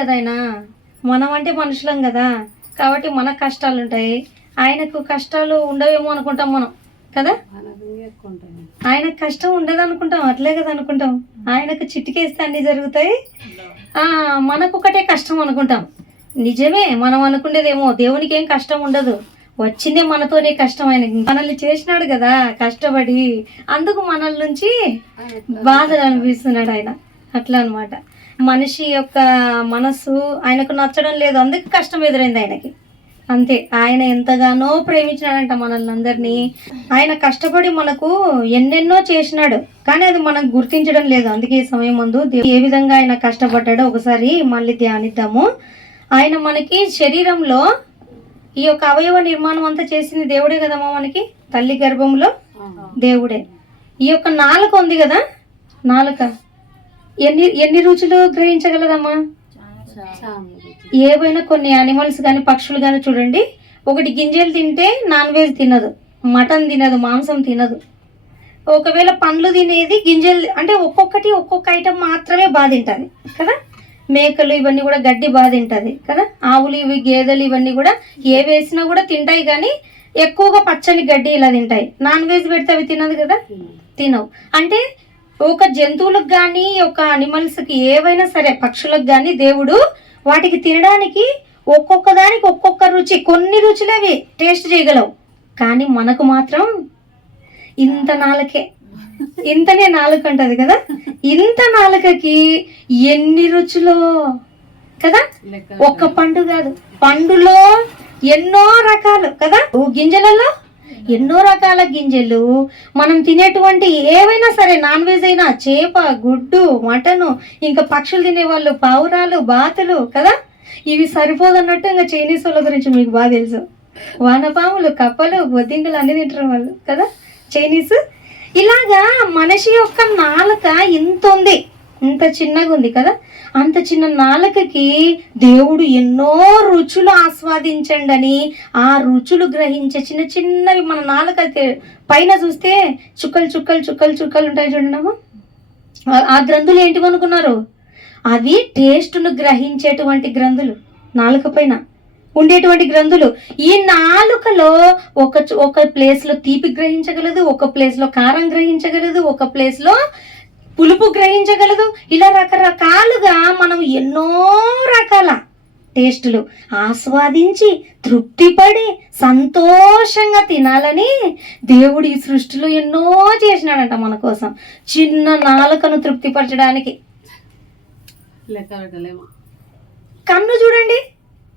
కదా ఆయన. మనం అంటే మనుషులం కదా, కాబట్టి మనకు కష్టాలు ఉంటాయి, ఆయనకు కష్టాలు ఉండవేమో అనుకుంటాం మనం కదా. ఆయనకు కష్టం ఉండదు అనుకుంటాం, అట్లే కదా అనుకుంటాం. ఆయనకు చిటికేస్తే అన్నీ జరుగుతాయి, మనకు ఒకటే కష్టం అనుకుంటాం. నిజమే, మనం అనుకునేదేమో దేవునికి ఏం కష్టం ఉండదు, వచ్చిందే మనతోనే కష్టం. ఆయన మనల్ని చేసినాడు కదా కష్టపడి, అందుకు మనల్ నుంచి బాధ అనిపిస్తున్నాడు ఆయన. అట్లా అనమాట. మనిషి యొక్క మనసు ఆయనకు నచ్చడం లేదు, అందుకు కష్టం ఎదురైంది ఆయనకి, అంతే. ఆయన ఎంతగానో ప్రేమించినాడంట మనల్ని అందరినీ. ఆయన కష్టపడి మనకు ఎన్నెన్నో చేసినాడు, కానీ అది మనకు గుర్తించడం లేదు. అందుకే ఈ సమయం ముందు ఏ విధంగా ఆయన కష్టపడ్డాడో ఒకసారి మళ్ళీ ధ్యానిద్దాము. ఆయన మనకి శరీరంలో ఈ యొక్క అవయవ నిర్మాణం అంతా చేసింది దేవుడే కదమ్మా. మనకి తల్లి గర్భంలో దేవుడే. ఈ యొక్క నాలుక ఉంది కదా, నాలుక ఎన్ని రుచులు గ్రహించగలదమ్మా? ఏవైనా కొన్ని యానిమల్స్ కానీ పక్షులు కానీ చూడండి, ఒకటి గింజలు తింటే నాన్ వెజ్ తినదు, మటన్ తినదు, మాంసం తినదు. ఒకవేళ పండ్లు తినేది గింజలు అంటే ఒక్కొక్కటి ఒక్కొక్క ఐటమ్ మాత్రమే బాగా తింటుంది కదా. మేకలు ఇవన్నీ కూడా గడ్డి బాగా తింటుంది కదా. ఆవులు ఇవి గేదెలు ఇవన్నీ కూడా ఏ వేసినా కూడా తింటాయి, కానీ ఎక్కువగా పచ్చని గడ్డి ఇలా తింటాయి. నాన్ వెజ్ పెడితే అవి తినదు కదా, తినవు. అంటే ఒక జంతువులకు కానీ ఒక అనిమల్స్కి ఏవైనా సరే, పక్షులకు కానీ దేవుడు వాటికి తినడానికి ఒక్కొక్క దానికి ఒక్కొక్క రుచి, కొన్ని రుచులు అవి టేస్ట్ చేయగలవు, కానీ మనకు మాత్రం ఇంత నాలుకే, ఇంతనే నాలుక ఉంటుంది కదా. ఇంత నాలుకకి ఎన్ని రుచులో కదా. ఒక్క పండు కాదు, పండులో ఎన్నో రకాలు కదా, గింజలలో ఎన్నో రకాల గింజలు. మనం తినేటువంటి ఏవైనా సరే, నాన్ వెజ్ అయినా చేప, గుడ్డు, మటను, ఇంకా పక్షులు తినేవాళ్ళు పావురాలు, బాతులు కదా. ఇవి సరిపోదన్నట్టు ఇంకా చైనీస్ వాళ్ళ గురించి మీకు బాగా తెలుసు. వానపాములు, కప్పలు, బొద్దింకలు అన్ని తింటారు వాళ్ళు కదా, చైనీస్. ఇలాగా మనిషి యొక్క నాలుక ఇంత ఉంది, ఇంత చిన్నగా ఉంది కదా. అంత చిన్న నాలుకకి దేవుడు ఎన్నో రుచులు ఆస్వాదించండి అని, ఆ రుచులు గ్రహించే చిన్న చిన్నవి మన నాలుక పైన చూస్తే చుక్కలు చుక్కలు చుక్కలు చుక్కలు ఉంటాయి చూడండి. ఆ గ్రంథులు ఏంటివి అనుకున్నారు? అవి టేస్ట్ను గ్రహించేటువంటి గ్రంథులు, నాలుక పైన ఉండేటువంటి గ్రంథులు. ఈ నాలుకలో ఒక ప్లేస్లో తీపి గ్రహించగలదు, ఒక ప్లేస్లో కారం గ్రహించగలదు, ఒక ప్లేస్లో పులుపు గ్రహించగలదు. ఇలా రకరకాలుగా మనం ఎన్నో రకాల టేస్టులు ఆస్వాదించి తృప్తిపడి సంతోషంగా తినాలని దేవుడు ఈ సృష్టిలో ఎన్నో చేసినాడంట మన కోసం, చిన్న నాలుకను తృప్తిపరచడానికి. కన్ను చూడండి,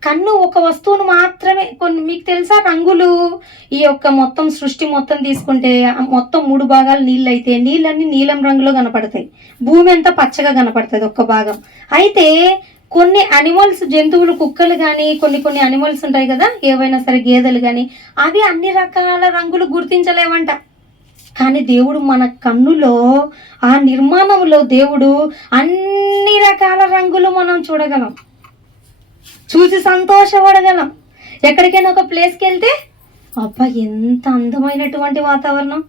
కన్ను ఒక వస్తువును మాత్రమే, కొన్ని మీకు తెలుసా రంగులు, ఈ యొక్క మొత్తం సృష్టి మొత్తం తీసుకుంటే మొత్తం 3 భాగాలు నీళ్ళు అయితే నీళ్ళన్నీ నీలం రంగులో కనపడతాయి, భూమి అంతా పచ్చగా కనపడుతుంది ఒక్క భాగం. అయితే కొన్ని అనిమల్స్, జంతువులు, కుక్కలు కానీ కొన్ని అనిమల్స్ ఉంటాయి కదా, ఏవైనా సరే గేదెలు కానీ, అవి అన్ని రకాల రంగులు గుర్తించలేవంట. కానీ దేవుడు మన కన్నులో, ఆ నిర్మాణంలో దేవుడు అన్ని రకాల రంగులు మనం చూడగలం, చూసి సంతోషపడగలం. ఎక్కడికైనా ఒక ప్లేస్కి వెళ్తే అబ్బా ఎంత అందమైనటువంటి వాతావరణం,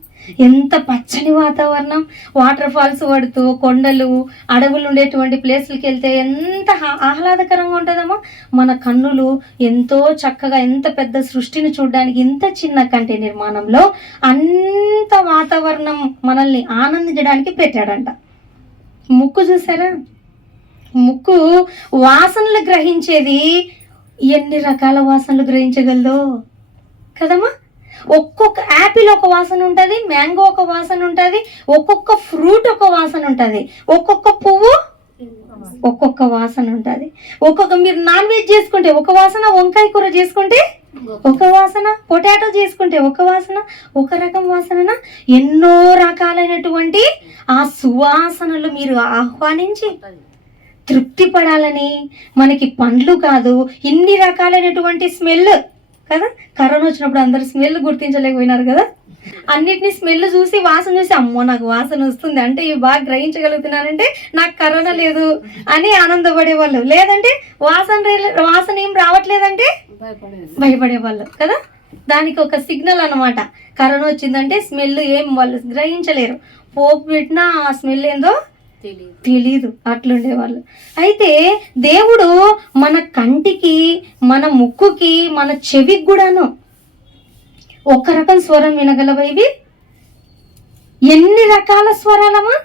ఎంత పచ్చని వాతావరణం, వాటర్ ఫాల్స్ పడుతూ కొండలు, అడవులు ఉండేటువంటి ప్లేస్లకి వెళ్తే ఎంత ఆహ్లాదకరంగా ఉంటుందమ్మా. మన కన్నులు ఎంతో చక్కగా, ఎంత పెద్ద సృష్టిని చూడడానికి ఇంత చిన్న కంటి నిర్మాణంలో అంత వాతావరణం మనల్ని ఆనందించడానికి పెట్టాడంట. ముక్కు చూసారా, ముక్కు వాసనలు గ్రహించేది, ఎన్ని రకాల వాసనలు గ్రహించగలదో కదమ్మా. ఒక్కొక్క యాపిల్ ఒక వాసన ఉంటుంది, మ్యాంగో ఒక వాసన ఉంటుంది, ఒక్కొక్క ఫ్రూట్ ఒక వాసన ఉంటుంది, ఒక్కొక్క పువ్వు ఒక్కొక్క వాసన ఉంటుంది. మీరు నాన్ వెజ్ చేసుకుంటే ఒక వాసన, వంకాయ కూర చేసుకుంటే ఒక వాసన, పొటాటో చేసుకుంటే ఒక వాసన, ఒక రకం వాసన. ఎన్నో రకాలైనటువంటి ఆ సువాసనలు మీరు ఆహ్వానించి తృప్తి పడాలని, మనకి పండ్లు కాదు ఇన్ని రకాలైనటువంటి స్మెల్ కదా. కరోనా వచ్చినప్పుడు అందరు స్మెల్ గుర్తించలేకపోయినారు కదా. అన్నిటినీ స్మెల్ చూసి, వాసన చూసి, అమ్మో నాకు వాసన వస్తుంది అంటే ఇవి బాగా గ్రహించగలుగుతున్నానంటే నాకు కరోనా లేదు అని ఆనందపడేవాళ్ళు. లేదంటే వాసన ఏం రావట్లేదంటే భయపడేవాళ్ళు కదా. దానికి ఒక సిగ్నల్ అనమాట. కరోనా వచ్చిందంటే స్మెల్ ఏం వాళ్ళు గ్రహించలేరు. పోపు పెట్టినా ఆ స్మెల్ ఏందో తెలీదు, అట్లుండేవాళ్ళు. అయితే దేవుడు మన కంటికి, మన ముక్కుకి, మన చెవికి కూడాను ఒక రకం స్వరం వినగలవా? ఇవి ఎన్ని రకాల స్వరాలమా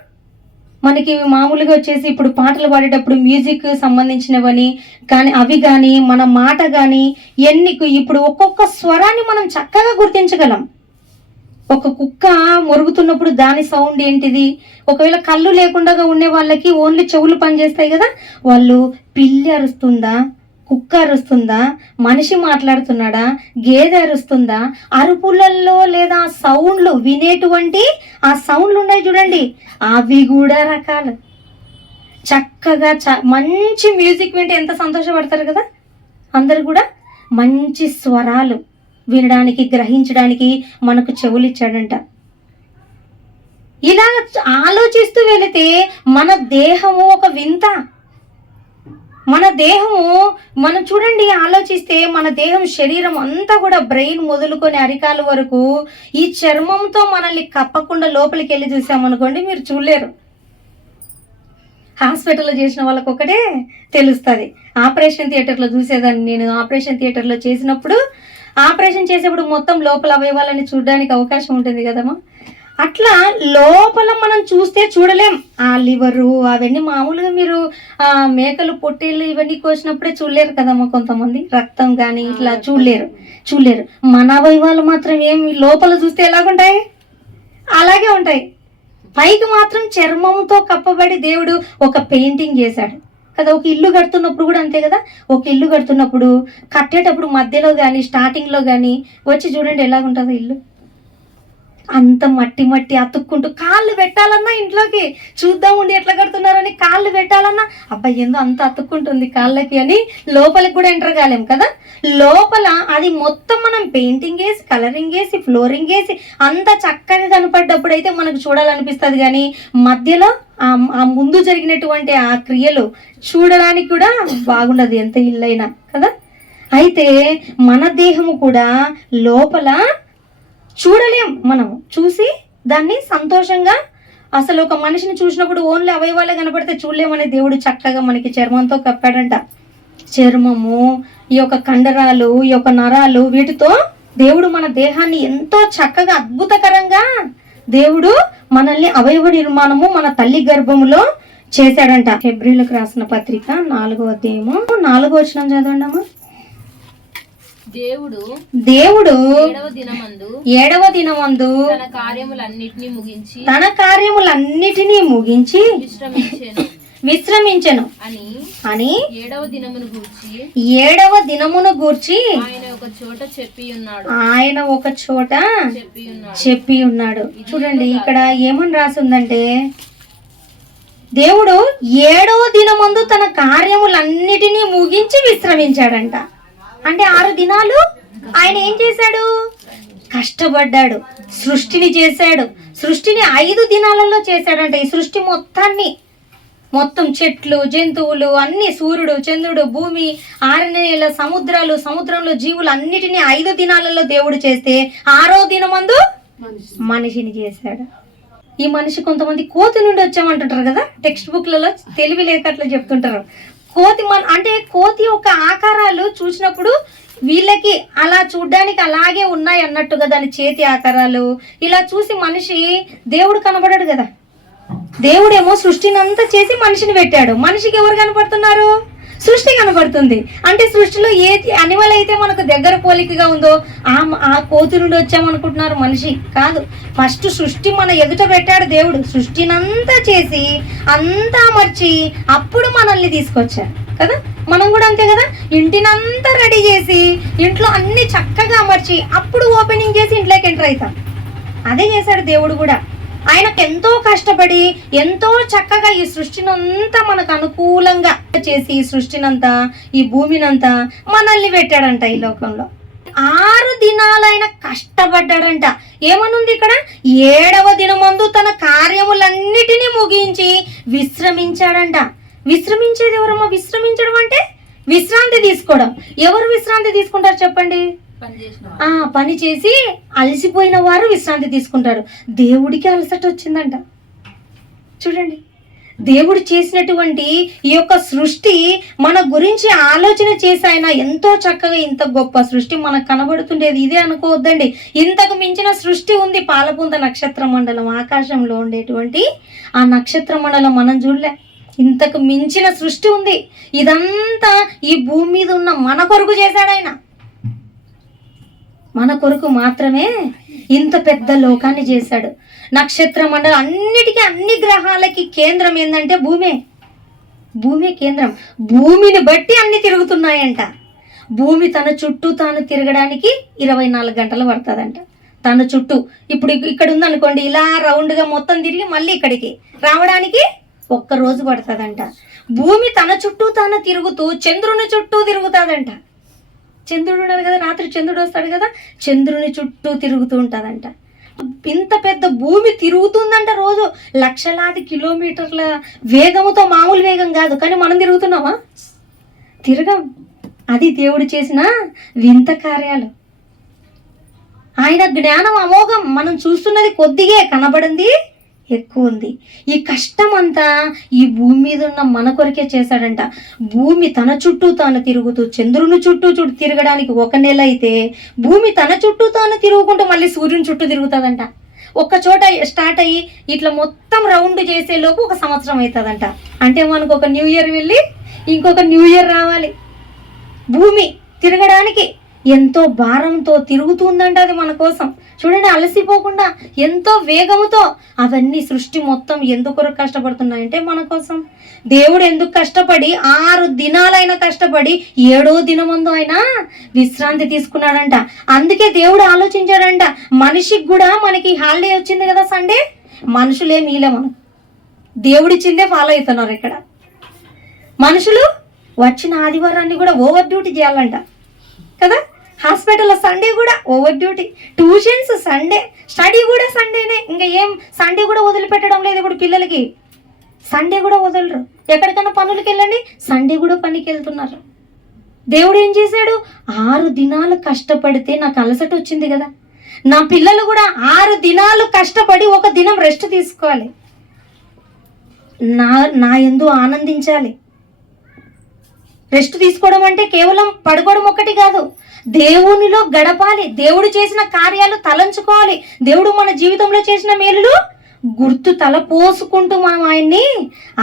మనకి మామూలుగా వచ్చేసి ఇప్పుడు పాటలు పాడేటప్పుడు మ్యూజిక్ సంబంధించినవని కానీ అవి కానీ మన మాట కానీ ఇప్పుడు ఒక్కొక్క స్వరాన్ని మనం చక్కగా గుర్తించగలం. ఒక కుక్క మొరుగుతున్నప్పుడు దాని సౌండ్ ఏంటిది? ఒకవేళ కళ్ళు లేకుండా ఉండే వాళ్ళకి ఓన్లీ చెవులు పనిచేస్తాయి కదా, వాళ్ళు పిల్లి అరుస్తుందా, కుక్క అరుస్తుందా, మనిషి మాట్లాడుతున్నాడా, గేదె అరుస్తుందా, అరుపులలో లేదా సౌండ్లు వినేటువంటి ఆ సౌండ్లు ఉన్నాయి చూడండి, అవి కూడా రకాలు. చక్కగా మంచి మ్యూజిక్ వింటే ఎంత సంతోషపడతారు కదా అందరు కూడా. మంచి స్వరాలు వినడానికి, గ్రహించడానికి మనకు చెవులు ఇచ్చాడంట. ఇలా ఆలోచిస్తూ వెళితే మన దేహము ఒక వింత. మన దేహము మనం చూడండి, ఆలోచిస్తే మన దేహం శరీరం అంతా కూడా బ్రెయిన్ మొదలుకొని అరికాలు వరకు ఈ చర్మంతో మనల్ని కప్పకుండా లోపలికి వెళ్ళి చూసామనుకోండి, మీరు చూడలేరు. హాస్పిటల్లో చేసిన వాళ్ళకు ఒకటే తెలుస్తుంది. ఆపరేషన్ థియేటర్లో చూసేదాన్ని నేను. ఆపరేషన్ థియేటర్లో చేసినప్పుడు ఆపరేషన్ చేసేప్పుడు మొత్తం లోపల అవయవాలని చూడడానికి అవకాశం ఉంటుంది కదమ్మా. అట్లా లోపల మనం చూస్తే చూడలేం. ఆ లివరు అవన్నీ మామూలుగా మీరు మేకలు, పొట్టేళ్ళు ఇవన్నీ కోసినప్పుడే చూడలేరు కదమ్మా. కొంతమంది రక్తం కానీ ఇట్లా చూడలేరు. మన అవయవాలు మాత్రం ఏమి లోపల చూస్తే ఎలాగుంటాయి? అలాగే ఉంటాయి. పైకి మాత్రం చర్మంతో కప్పబడి దేవుడు ఒక పెయింటింగ్ చేశాడు కదా. ఒక ఇల్లు కడుతున్నప్పుడు కూడా అంతే కదా. ఒక ఇల్లు కడుతున్నప్పుడు కట్టేటప్పుడు మధ్యలో కానీ స్టార్టింగ్లో కానీ వచ్చి చూడండి ఎలాగుంటుందో ఇల్లు. అంత మట్టి అతుక్కుంటూ కాళ్ళు పెట్టాలన్నా ఇంట్లోకి చూద్దాం ఉండి ఎట్లా కడుతున్నారని కాళ్ళు పెట్టాలన్నా అబ్బాయి ఏందో అంత అతుక్కుంటుంది కాళ్ళకి అని లోపలికి కూడా ఎంటర్ కాలేం కదా. లోపల అది మొత్తం మనం పెయింటింగ్ వేసి, కలరింగ్ వేసి, ఫ్లోరింగ్ వేసి అంత చక్కగా కనపడ్డప్పుడు అయితే మనకు చూడాలనిపిస్తుంది. కానీ మధ్యలో ఆ ముందు జరిగినటువంటి ఆ క్రియలు చూడడానికి కూడా బాగుండదు ఎంత ఇల్లైనా కదా. అయితే మన దేహము కూడా లోపల చూడలేం. మనం చూసి దాన్ని సంతోషంగా, అసలు ఒక మనిషిని చూసినప్పుడు ఓన్లీ అవయవాలే కనపడితే చూడలేమనే దేవుడు చక్కగా మనకి చర్మంతో కప్పాడంట. చర్మము, ఈ యొక్క కండరాలు, ఈ యొక్క నరాలు, వీటితో దేవుడు మన దేహాన్ని ఎంతో చక్కగా అద్భుతకరంగా దేవుడు మనల్ని అవయవ నిర్మాణము మన తల్లి గర్భములో చేశాడంట. హెబ్రీలకు రాసిన పత్రిక 4వ అధ్యాయము 4వ వచనం చదవండి అమ్మా. దేవుడు ఏడవ దినమందు తన కార్యములన్నిటినీ ముగించి విశ్రమించెను అని ఏడవ దినమును గూర్చి ఆయన ఒక చోట చెప్పి ఉన్నాడు. చూడండి ఇక్కడ ఏమని రాసిందంటే, దేవుడు 7వ దినమందు తన కార్యములన్నిటినీ ముగించి విశ్రమించాడంట. అంటే 6 దినాలు ఆయన ఏం చేశాడు? కష్టపడ్డాడు, సృష్టిని చేశాడు. సృష్టిని 5 దినాలలో చేశాడంట. ఈ సృష్టి మొత్తం చెట్లు, జంతువులు అన్ని, సూర్యుడు, చంద్రుడు, భూమి, 6 నెలల సముద్రాలు, సముద్రంలో జీవులు అన్నిటినీ 5 దినాలలో దేవుడు చేస్తే 6వ దినమందు మనిషిని చేశాడు. ఈ మనిషి కొంతమంది కోతి నుండి వచ్చామంటుంటారు కదా, టెక్స్ట్ బుక్లలో తెలివి లేక అట్లా చెప్తుంటారు. కోతి యొక్క ఆకారాలు చూసినప్పుడు వీళ్ళకి అలా చూడ్డానికి అలాగే ఉన్నాయి అన్నట్టుగా దాని చేతి ఆకారాలు ఇలా చూసి మనిషి, దేవుడు కనబడాడు కదా. దేవుడేమో సృష్టిని అంతా చేసి మనిషిని పెట్టాడు. మనిషికి ఎవరు కనపడుతున్నారు? సృష్టి కనబడుతుంది. అంటే సృష్టిలో ఏ అనిమల్ అయితే మనకు దగ్గర పోలికగా ఉందో ఆ కోతి నుండి వచ్చామనుకుంటున్నారు. మనిషి కాదు. ఫస్ట్ సృష్టి మన ఎదుట పెట్టాడు దేవుడు. సృష్టినంతా చేసి అంతా అమర్చి అప్పుడు మనల్ని తీసుకొచ్చారు కదా. మనం కూడా అంతే కదా. ఇంటినంతా రెడీ చేసి ఇంట్లో అన్ని చక్కగా అమర్చి అప్పుడు ఓపెనింగ్ చేసి ఇంట్లోకి ఎంటర్ అవుతాం. అదే చేశాడు దేవుడు కూడా. ఆయనకు ఎంతో కష్టపడి ఎంతో చక్కగా ఈ సృష్టినంతా మనకు అనుకూలంగా చేసి ఈ సృష్టినంతా, ఈ భూమినంతా మనల్ని పెట్టాడంట ఈ లోకంలో. 6 దినాలు ఆయన కష్టపడ్డాడంట. ఏమనుంది ఇక్కడ? 7వ దినమందు తన కార్యములన్నిటినీ ముగించి విశ్రమించాడంట. విశ్రమించేది ఎవరమ్మా? విశ్రమించడం అంటే విశ్రాంతి తీసుకోవడం. ఎవరు విశ్రాంతి తీసుకుంటారు చెప్పండి? పని చేసి అలసిపోయిన వారు విశ్రాంతి తీసుకుంటారు. దేవుడికి అలసట వచ్చిందంట. చూడండి, దేవుడు చేసినటువంటి ఈ యొక్క సృష్టి మన గురించి ఆలోచన చేసి ఆయన ఎంతో చక్కగా, ఇంత గొప్ప సృష్టి మనకు కనబడుతుండేది ఇదే అనుకోవద్దండి. ఇంతకు మించిన సృష్టి ఉంది. పాలపుంత నక్షత్ర మండలం, ఆకాశంలో ఉండేటువంటి ఆ నక్షత్ర మండలం మనం చూడలే. ఇంతకు మించిన సృష్టి ఉంది. ఇదంతా ఈ భూమి మీద ఉన్న మన కొరకు చేశాడు ఆయన. మన కొరకు మాత్రమే ఇంత పెద్ద లోకాన్ని చేశాడు. నక్షత్ర మండలం అన్నిటికీ, అన్ని గ్రహాలకి కేంద్రం ఏంటంటే భూమి కేంద్రం. భూమిని బట్టి అన్ని తిరుగుతున్నాయంట. భూమి తన చుట్టూ తాను తిరగడానికి 24 గంటలు పడుతుందంట. తన చుట్టూ ఇప్పుడు ఇక్కడ ఉందనుకోండి, ఇలా రౌండ్గా మొత్తం తిరిగి మళ్ళీ ఇక్కడికి రావడానికి 1 రోజు పడుతుందంట. భూమి తన చుట్టూ తాను తిరుగుతూ చంద్రుని చుట్టూ తిరుగుతుందంట. చంద్రుడు ఉన్నాడు కదా, రాత్రి చంద్రుడు వస్తాడు కదా, చంద్రుని చుట్టూ తిరుగుతూ ఉంటుందంట. ఇంత పెద్ద భూమి తిరుగుతుందంట రోజు లక్షలాది కిలోమీటర్ల వేగముతో. మామూలు వేగం కాదు. కానీ మనం తిరుగుతున్నామా? తిరగం. అది దేవుడు చేసిన వింత కార్యాలు. ఆయన జ్ఞానం అమోఘం. మనం చూస్తున్నది కొద్దిగే, కనబడింది ఎక్కువ ఉంది. ఈ కష్టం అంతా ఈ భూమి మీద ఉన్న మన కొరకే చేశాడంట. భూమి తన చుట్టూ తాను తిరుగుతూ చంద్రుని చుట్టూ తిరగడానికి 1 నెల అయితే, భూమి తన చుట్టూ తాను తిరుగుకుంటూ మళ్ళీ సూర్యుని చుట్టూ తిరుగుతుందంట. ఒక్క చోట స్టార్ట్ అయ్యి ఇట్లా మొత్తం రౌండ్ చేసేలోపు 1 సంవత్సరం అవుతుందంట. అంటే మనకు ఒక న్యూ ఇయర్ వెళ్ళి ఇంకొక న్యూ ఇయర్ రావాలి. భూమి తిరగడానికి ఎంతో భారంతో తిరుగుతుందంట అది మన కోసం. చూడండి, అలసిపోకుండా ఎంతో వేగముతో. అవన్నీ సృష్టి మొత్తం ఎందుకు కష్టపడుతున్నాయంటే మన కోసం. దేవుడు ఎందుకు కష్టపడి 6 దినాలైన కష్టపడి 7వ దినమందు ఆయన విశ్రాంతి తీసుకున్నాడంట. అందుకే దేవుడు ఆలోచించాడంట, మనిషికి కూడా మనకి హాలిడే వచ్చింది కదా సండే, మనుషులేమి ఈలే, మనం దేవుడిచ్చిందే ఫాలో అవుతున్నారు. ఇక్కడ మనుషులు వచ్చిన ఆదివారాన్ని కూడా ఓవర్ డ్యూటీ చేయాలంట కదా. హాస్పిటల్లో సండే కూడా over duty, tuitions Sunday, study కూడా సండేనే. ఇంకా ఏం సండే కూడా వదిలిపెట్టడం లేదు. ఇప్పుడు పిల్లలకి సండే కూడా వదలరు. ఎక్కడికైనా పనులకి వెళ్ళండి, సండే కూడా పనికి వెళ్తున్నారు. దేవుడు ఏం చేశాడు? 6 దినాలు కష్టపడితే నాకు అలసట వచ్చింది కదా, నా పిల్లలు కూడా 6 దినాలు కష్టపడి 1 దినం రెస్ట్ తీసుకోవాలి. నా యందు ఆనందించాలి. రెస్ట్ తీసుకోవడం అంటే కేవలం పడుకోవడం ఒక్కటి కాదు, దేవునిలో గడపాలి. దేవుడు చేసిన కార్యాలు తలంచుకోవాలి. దేవుడు మన జీవితంలో చేసిన మేలులు గుర్తు తలపోసుకుంటూ మనం ఆయన్ని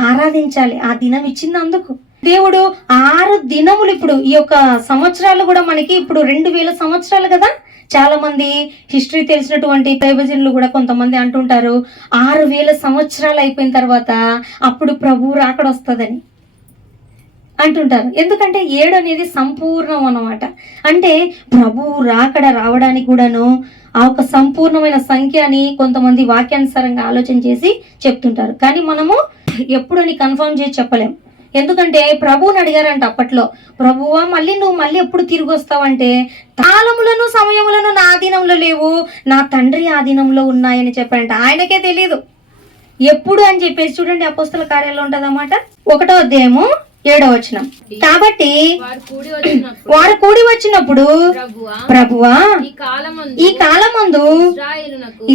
ఆరాధించాలి. ఆ దినం ఇచ్చింది అందుకు. దేవుడు 6 దినములు, ఇప్పుడు ఈ యొక్క సంవత్సరాలు కూడా మనకి ఇప్పుడు 2000 సంవత్సరాలు కదా. చాలా మంది హిస్టరీ తెలిసినటువంటి దైవజనులు కూడా కొంతమంది అంటుంటారు 6000 సంవత్సరాలు అయిపోయిన తర్వాత అప్పుడు ప్రభువు రాకడ వస్తుందని అంటుంటారు. ఎందుకంటే 7 అనేది సంపూర్ణం అన్నమాట. అంటే ప్రభువు రాకడ రావడానికి కూడాను ఆ ఒక సంపూర్ణమైన సంఖ్య అని కొంతమంది వాక్యానుసారంగా ఆలోచన చేసి చెప్తుంటారు. కానీ మనము ఎప్పుడని కన్ఫర్మ్ చేసి చెప్పలేం. ఎందుకంటే ప్రభువుని అడిగారంట అప్పట్లో, ప్రభువా నువ్వు మళ్ళీ ఎప్పుడు తిరిగి వస్తావంటే, కాలములను సమయములను నా ఆధీనంలో లేవు, నా తండ్రి ఆధీనంలో ఉన్నాయని చెప్పారంట. ఆయనకే తెలియదు ఎప్పుడు అని చెప్పేసి. చూడండి, అపోస్తల కార్యాల్లో ఉంటుంది అన్నమాట. 1వ అధ్యాయము 7వ వచనం. కాబట్టి వారు కూడి వచ్చినప్పుడు ప్రభువా ఈ కాలమందు